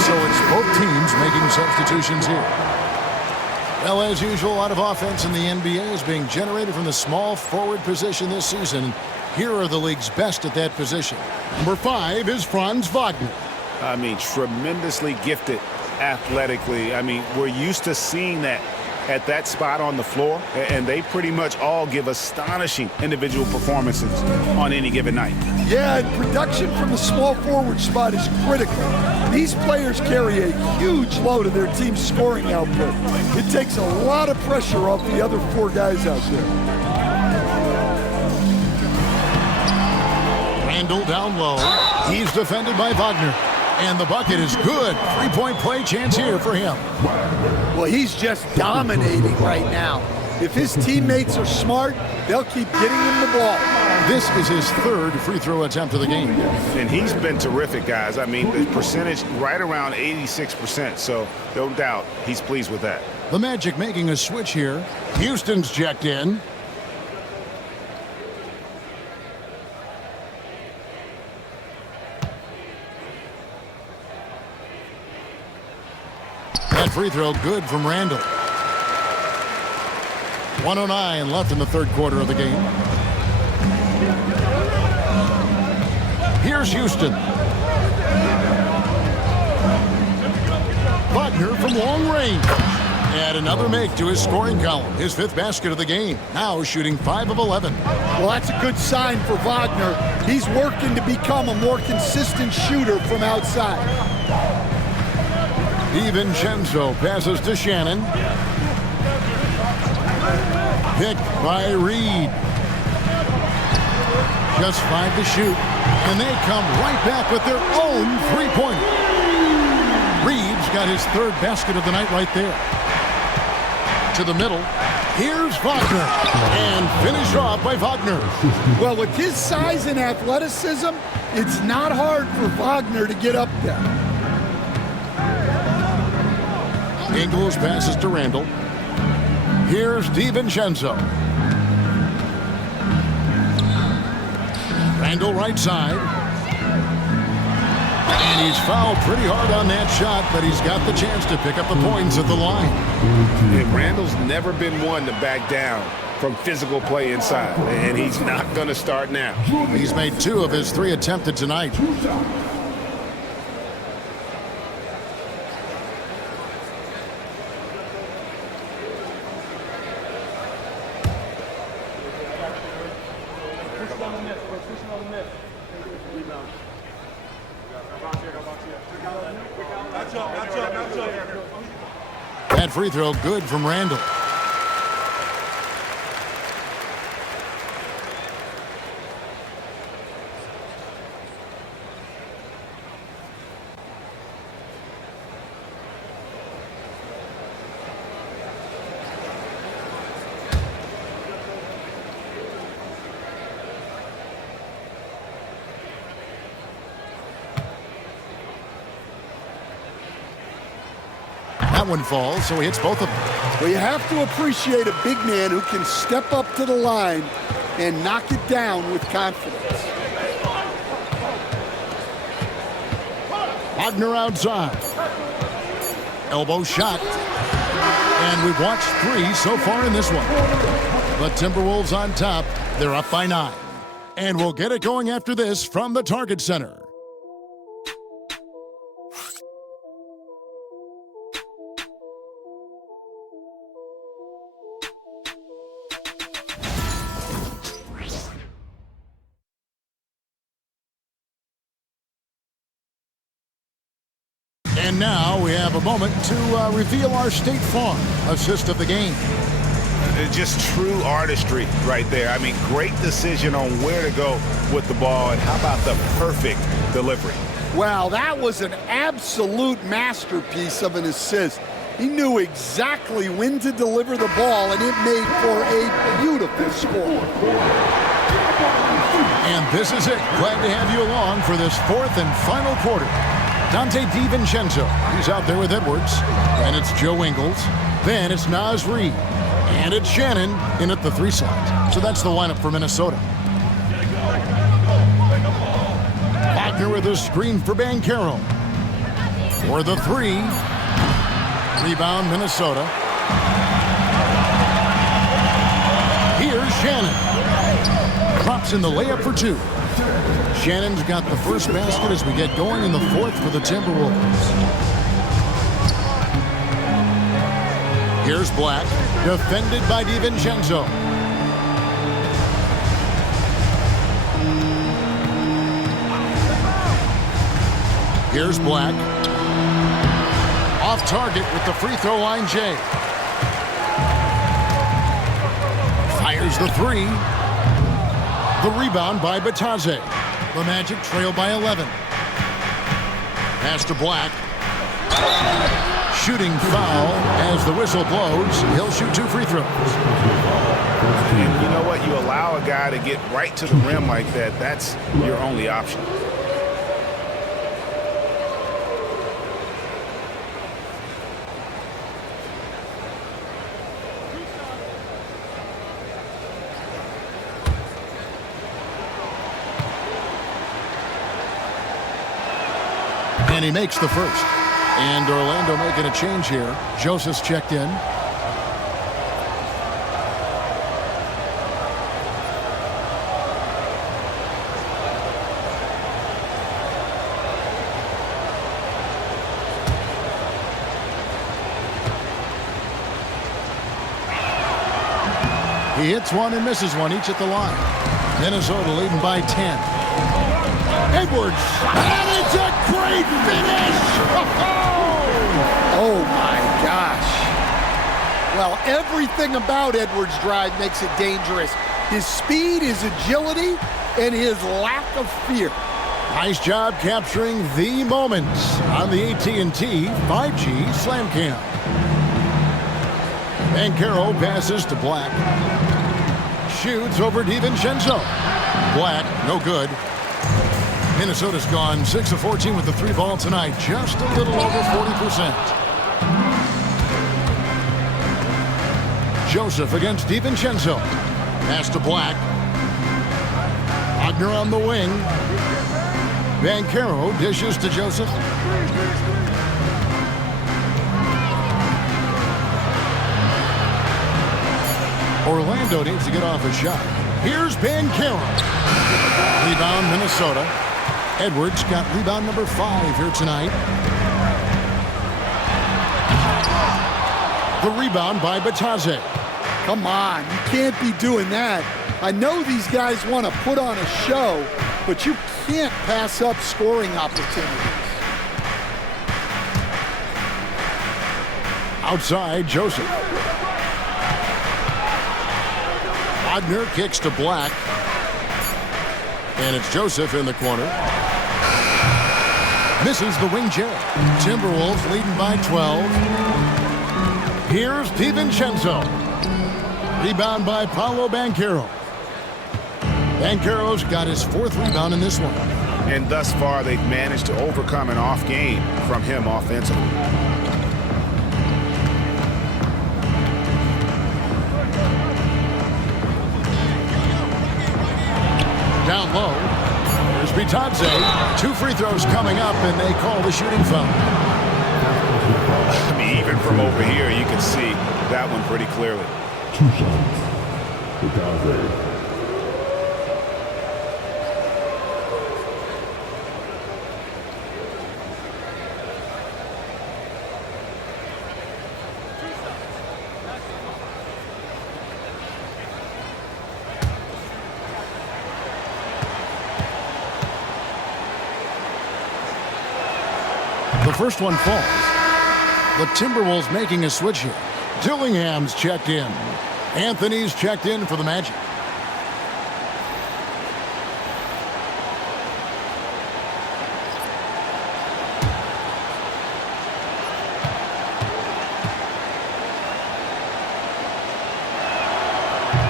So it's both teams making substitutions here. Well, as usual, a lot of offense in the NBA is being generated from the small forward position this season. Here are the league's best at that position. Number 5 is Franz Wagner. I mean, tremendously gifted athletically. I mean, we're used to seeing that at that spot on the floor, and they pretty much all give astonishing individual performances on any given night. Yeah, and production from the small forward spot is critical. These players carry a huge load of their team's scoring output. It takes a lot of pressure off the other 4 guys out there. Randall down low. He's defended by Wagner. And the bucket is good. 3-point play chance here for him. Well, he's just dominating right now. If his teammates are smart, they'll keep getting him the ball. This is his 3rd free throw attempt of the game. And he's been terrific, guys. I mean, the percentage right around 86%, so no doubt he's pleased with that. The Magic making a switch here. Houston's checked in. That free throw good from Randall. 1:09 left in the 3rd quarter of the game. Here's Houston. Wagner from long range. Add another make to his scoring column. His 5th basket of the game. Now shooting 5 of 11. Well, that's a good sign for Wagner. He's working to become a more consistent shooter from outside. DiVincenzo passes to Shannon. Picked by Reed. Just 5 to shoot. And they come right back with their own three-pointer. Reed's got his 3rd basket of the night right there. To the middle. Here's Wagner. And finished off by Wagner. Well, with his size and athleticism, it's not hard for Wagner to get up there. Ingles passes to Randall. Here's DiVincenzo. Randall right side. And he's fouled pretty hard on that shot, but he's got the chance to pick up the points at the line. And Randall's never been one to back down from physical play inside, and he's not going to start now. He's made 2 of his 3 attempted tonight. That free throw good from Randall. That one falls, so he hits both of them. Well, you have to appreciate a big man who can step up to the line and knock it down with confidence. Wagner outside. Elbow shot. And we've watched 3 so far in this one. But Timberwolves on top. They're up by 9. And we'll get it going after this from the Target Center. And now we have a moment to reveal our State Farm assist of the game. Just true artistry right there. I mean, great decision on where to go with the ball, and how about the perfect delivery? Wow, that was an absolute masterpiece of an assist. He knew exactly when to deliver the ball, and it made for a beautiful score. And this is it. Glad to have you along for this 4th and final quarter. Dante DiVincenzo, he's out there with Edwards. And it's Joe Ingles. Then it's Naz Reid. And it's Shannon in at the 3 slot. So that's the lineup for Minnesota. Wagner with a screen for Banchero. For the 3. Rebound, Minnesota. Here's Shannon. Drops in the layup for 2. Shannon's got the first basket as we get going in the 4th for the Timberwolves. Here's Black, defended by DiVincenzo. Here's Black. Off target with the free throw line, Jay. Fires the 3. The rebound by Batadze. The Magic trail by 11. Pass to Black. Shooting foul as the whistle blows. He'll shoot 2 free throws. And you know what? You allow a guy to get right to the rim like that. That's your only option. And he makes the first. And Orlando making a change here. Joseph's checked in. He hits one and misses one, each at the line. Minnesota leading by 10. Edwards, and it's a great finish! Oh my gosh. Well, everything about Edwards' drive makes it dangerous. His speed, his agility, and his lack of fear. Nice job capturing the moments on the AT&T 5G Slam Cam. Banchero passes to Black. Shoots over DiVincenzo. Black, no good. Minnesota's gone 6 of 14 with the 3-ball tonight, just a little over 40%. Joseph against DiVincenzo. Pass to Black. Wagner on the wing. Banchero dishes to Joseph. Orlando needs to get off a shot. Here's Banchero. Rebound, Minnesota. Edwards got rebound number 5 here tonight. The rebound by Batadze. Come on, you can't be doing that. I know these guys want to put on a show, but you can't pass up scoring opportunities. Outside, Joseph. Wagner kicks to Black. And it's Joseph in the corner. Misses the wing J. Timberwolves leading by 12. Here's DiVincenzo. Rebound by Paolo Banchero. Banchero's got his 4th rebound in this one. And thus far, they've managed to overcome an off game from him offensively. Down low. Here's Batadze. 2 free throws coming up, and they call the shooting foul. I mean, even from over here, you can see that one pretty clearly. 2 shots. Batadze. The first one falls. The Timberwolves making a switch here. Dillingham's checked in. Anthony's checked in for the Magic.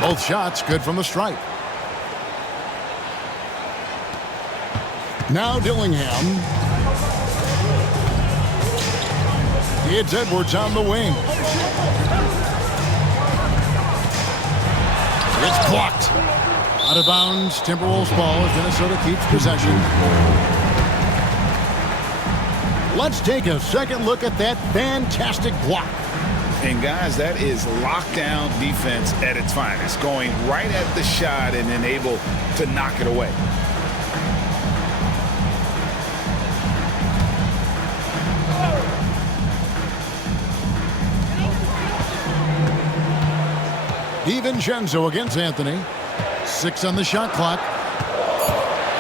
Both shots good from the stripe. Now Dillingham. It's Edwards on the wing. It's blocked. Out of bounds. Timberwolves ball as Minnesota keeps possession. Let's take a second look at that fantastic block. And guys, that is lockdown defense at its finest. Going right at the shot and then able to knock it away. DiVincenzo against Anthony. 6 on the shot clock.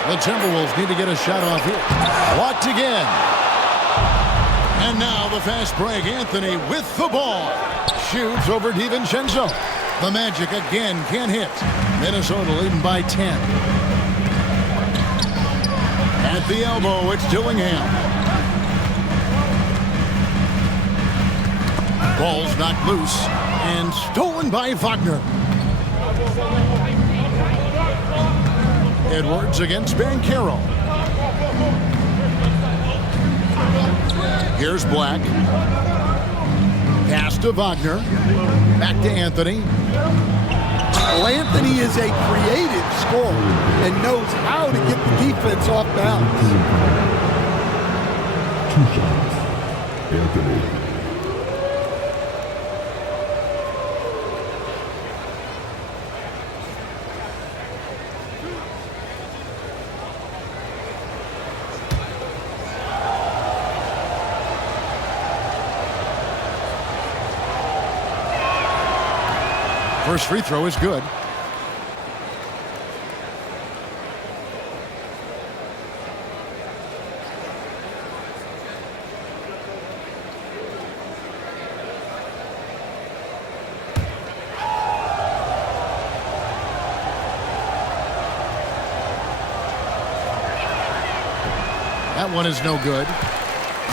The Timberwolves need to get a shot off here. Blocked again. And now the fast break. Anthony with the ball. Shoots over DiVincenzo. The Magic again can't hit. Minnesota leading by 10. At the elbow, it's Dillingham. Ball's knocked loose. And stolen by Wagner. Edwards against Banchero. Here's Black. Pass to Wagner. Back to Anthony. Well, Anthony is a creative scorer and knows how to get the defense off balance. 2 shots. Anthony. First free throw is good. That one is no good.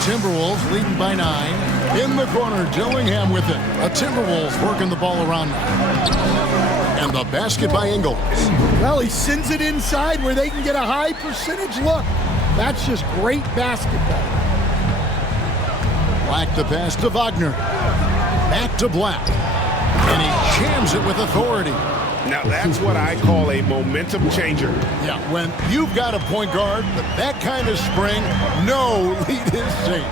Timberwolves leading by 9. In the corner, Dillingham with it. The Timberwolves working the ball around now. And the basket by Ingles. Well, he sends it inside where they can get a high percentage look. That's just great basketball. Black the pass to Wagner. Back to Black. And he jams it with authority. Now that's what I call a momentum changer. Yeah, when you've got a point guard with that kind of spring, no lead is safe.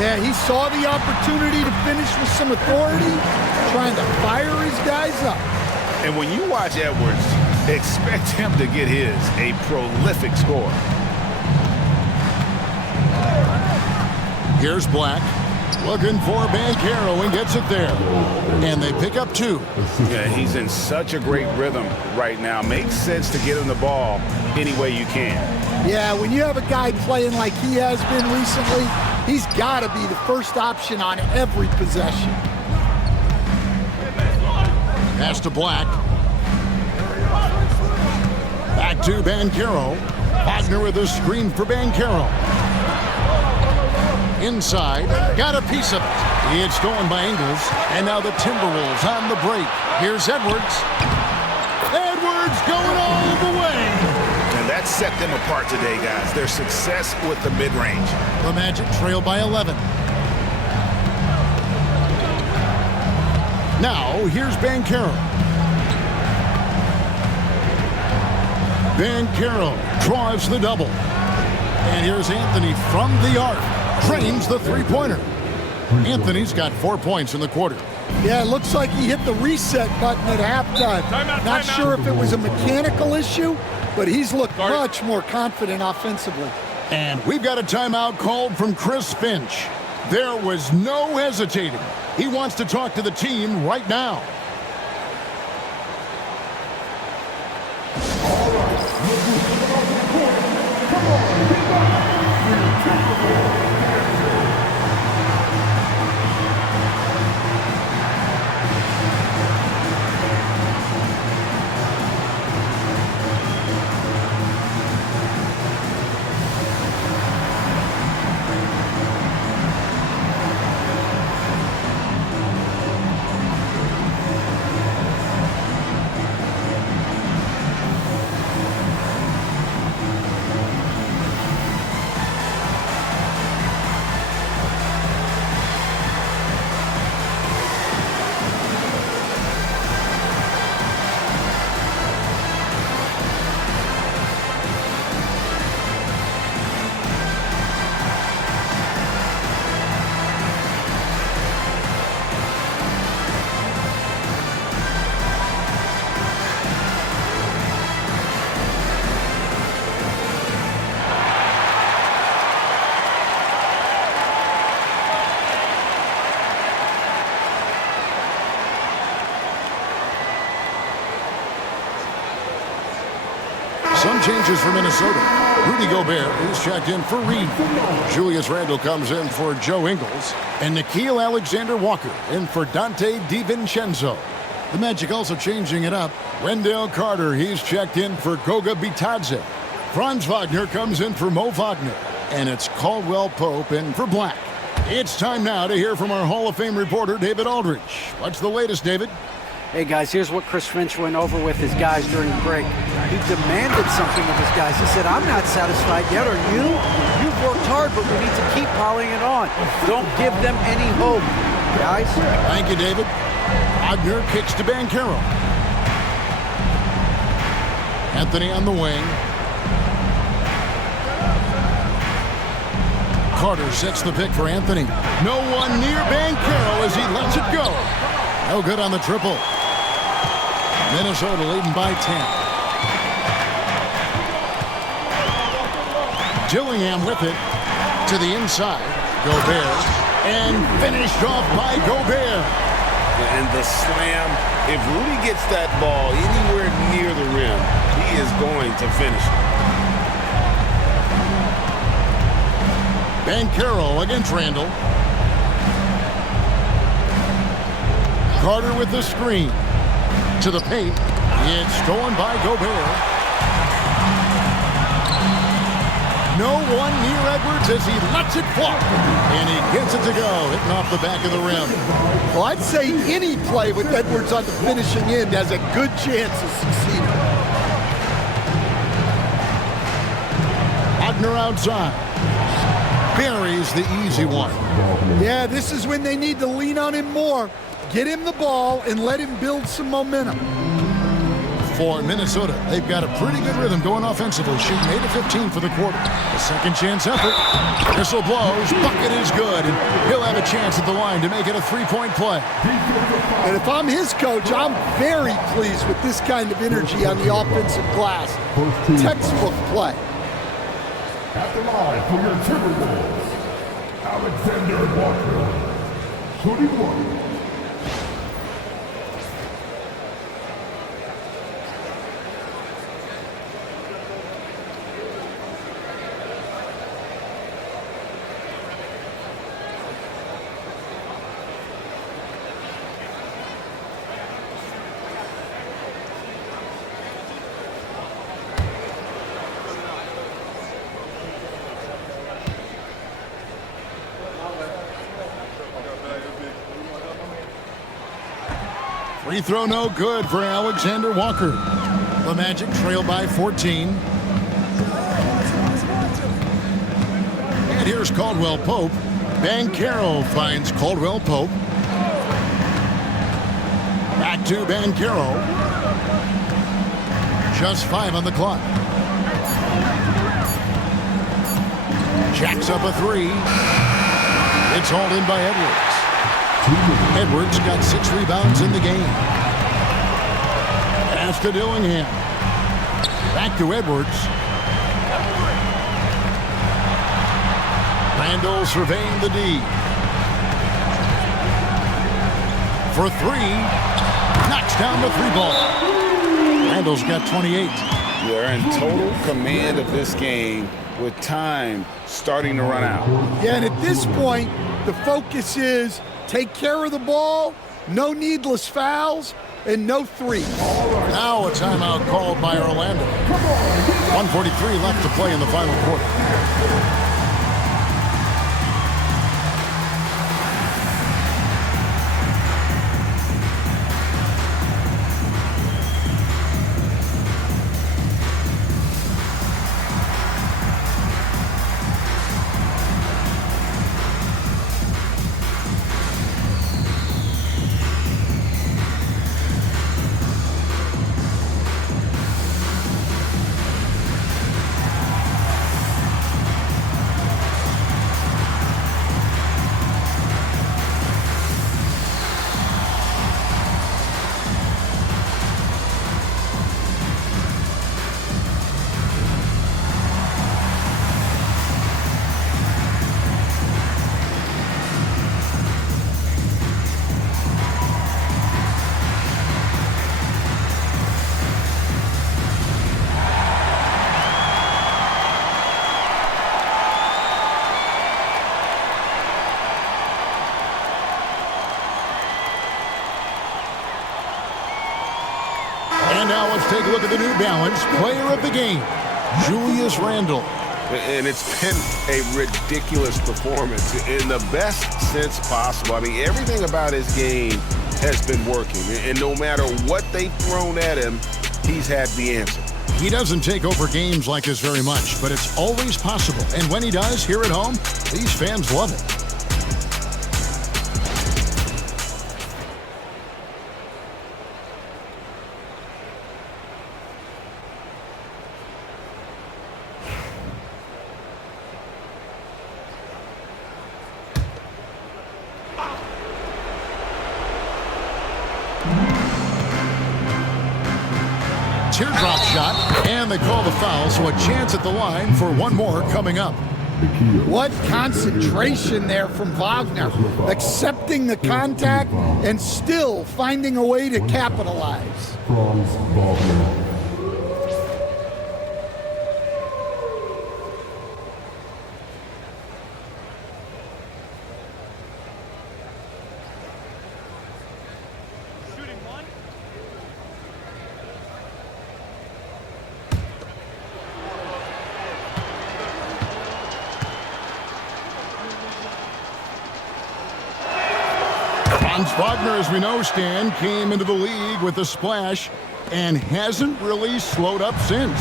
Yeah, he saw the opportunity to finish with some authority, trying to fire his guys up. And when you watch Edwards, expect him to get his, a prolific score. Here's Black. Looking for Banchero and gets it there. And they pick up 2. Yeah, he's in such a great rhythm right now. Makes sense to get him the ball any way you can. Yeah, when you have a guy playing like he has been recently, he's got to be the first option on every possession. Pass to Black. Back to Banchero. Wagner with a screen for Banchero. Inside, got a piece of it. It's stolen by Ingles, and now the Timberwolves on the break. Here's Edwards. Edwards going all the way. And that set them apart today, guys. Their success with the mid-range. The Magic trail by 11. Now, here's Banchero. Banchero drives the double. And here's Anthony from the arc. Trains the three-pointer. Anthony's got 4 points in the quarter. Yeah, it looks like he hit the reset button at halftime. Not sure if it was a mechanical issue, but he's looked much more confident offensively. And we've got a timeout called from Chris Finch. There was no hesitating. He wants to talk to the team right now. Some changes for Minnesota. Rudy Gobert is checked in for Reed. Julius Randle comes in for Joe Ingles. And Nickeil Alexander-Walker in for Dante DiVincenzo. The Magic also changing it up. Wendell Carter, he's checked in for Goga Bitadze. Franz Wagner comes in for Mo Wagner. And it's Caldwell Pope in for Black. It's time now to hear from our Hall of Fame reporter, David Aldridge. What's the latest, David? Hey guys, here's what Chris Finch went over with his guys during the break. He demanded something of his guys. He said, I'm not satisfied yet, are you? You've worked hard, but we need to keep piling it on. Don't give them any hope, guys. Thank you, David. Wagner kicks to Banchero. Anthony on the wing. Carter sets the pick for Anthony. No one near Banchero as he lets it go. No good on the triple. Minnesota leading by 10. Dillingham with it to the inside. Gobert. And finished off by Gobert. And the slam, if Rudy gets that ball anywhere near the rim, he is going to finish it. Banchero against Randall. Carter with the screen. To the paint. It's stolen by Gobert. No one near Edwards as he lets it fly. And he gets it to go, hitting off the back of the rim. Well, I'd say any play with Edwards on the finishing end has a good chance of succeeding. Wagner outside. Buries the easy one. Yeah, this is when they need to lean on him more. Get him the ball and let him build some momentum. For Minnesota, they've got a pretty good rhythm going offensively, shooting 8 of 15 for the quarter. A second chance effort. Whistle blows, bucket is good, and he'll have a chance at the line to make it a three-point play. And if I'm his coach, I'm very pleased with this kind of energy on the offensive glass. Textbook play. At the line for your Timberwolves, Alexander Walker, shooting one. Free throw no good for Alexander Walker. The Magic trail by 14. And here's Caldwell Pope. Banchero finds Caldwell Pope. Back to Banchero. Just 5 on the clock. Jacks up a 3. It's hauled in by Edwards. Edwards got 6 rebounds in the game. Pass to Dillingham. Back to Edwards. Randall surveying the D. For 3. Knocks down the 3-ball. Randall's got 28. They're in total command of this game with time starting to run out. Yeah, and at this point, the focus is take care of the ball, no needless fouls, and no threes. Now a timeout called by Orlando. 1:43 left to play in the final quarter. And now let's take a look at the New Balance player of the game, Julius Randle. And it's been a ridiculous performance in the best sense possible. I mean, everything about his game has been working. And no matter what they've thrown at him, he's had the answer. He doesn't take over games like this very much, but it's always possible. And when he does, here at home, these fans love it. Teardrop shot, and they call the foul, so a chance at the line for one more coming up. What concentration there from Wagner, accepting the contact and still finding a way to capitalize. Franz Wagner. Franz Wagner, as we know, Stan, came into the league with a splash and hasn't really slowed up since.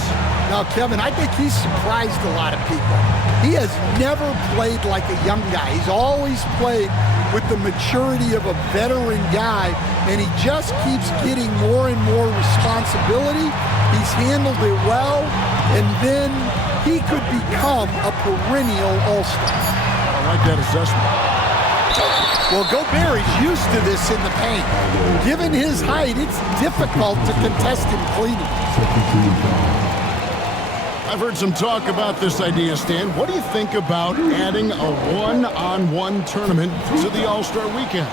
Now, Kevin, I think he's surprised a lot of people. He has never played like a young guy. He's always played with the maturity of a veteran guy, and he just keeps getting more and more responsibility. He's handled it well, and then he could become a perennial all-star. I like that assessment. Well, Gobert is used to this in the paint. Given his height, it's difficult to contest him cleanly. I've heard some talk about this idea, Stan. What do you think about adding a one-on-one tournament to the All-Star Weekend?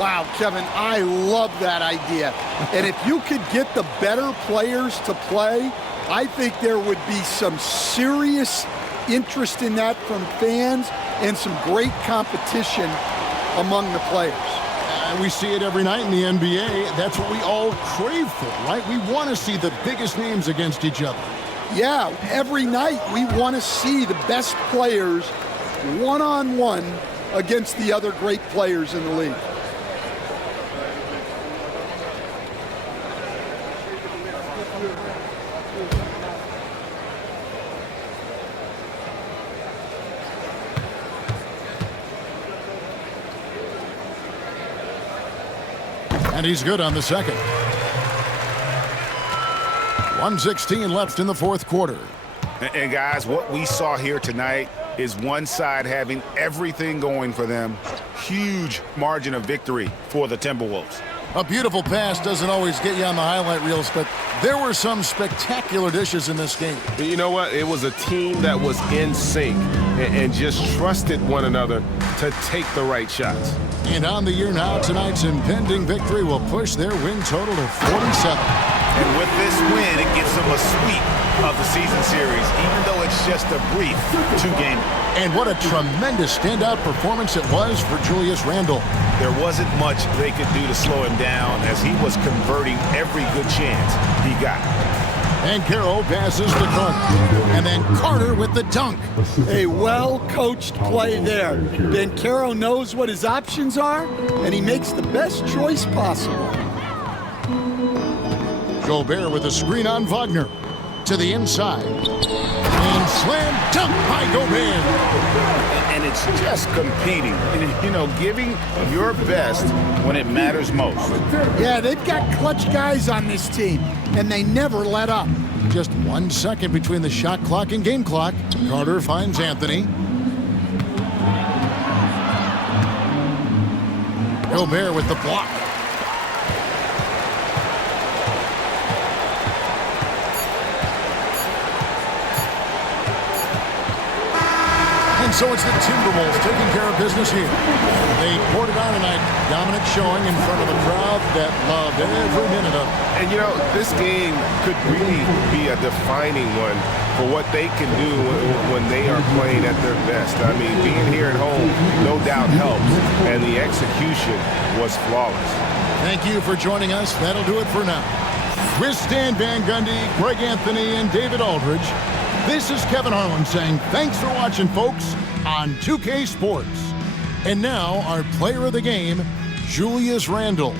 Wow, Kevin, I love that idea. And if you could get the better players to play, I think there would be some serious interest in that from fans and some great competition among the players. We see it every night in the NBA. That's what we all crave for, right? We want to see the biggest names against each other. Yeah, every night we want to see the best players one-on-one against the other great players in the league. And he's good on the second. 1:16 left in the fourth quarter. And guys, what we saw here tonight is one side having everything going for them. Huge margin of victory for the Timberwolves. A beautiful pass doesn't always get you on the highlight reels, but there were some spectacular dishes in this game. You know what? It was a team that was in sync and just trusted one another to take the right shots. And on the year now, tonight's impending victory will push their win total to 47. And with this win, it gives them a sweep of the season series, even though it's just a brief two-game. And what a tremendous standout performance it was for Julius Randle. There wasn't much they could do to slow him down as he was converting every good chance he got. And Carroll passes to Carter. And then Carter with the dunk. A well-coached play there. Banchero knows what his options are, and he makes the best choice possible. Gobert with a screen on Wagner. To the inside. And slam dunk by Gobert. And it's just competing. You know, giving your best when it matters most. Yeah, they've got clutch guys on this team, and they never let up. Just 1 second between the shot clock and game clock. Carter finds Anthony. Gobert with the block. And so it's the Timberwolves taking care of business here. They poured it on tonight. Dominant showing in front of a crowd that loved every minute of it. And, you know, this game could really be a defining one for what they can do when they are playing at their best. I mean, being here at home, no doubt helps. And the execution was flawless. Thank you for joining us. That'll do it for now. With Stan Van Gundy, Greg Anthony, and David Aldridge, this is Kevin Harlan saying thanks for watching, folks, on 2K Sports. And now, our player of the game, Julius Randle.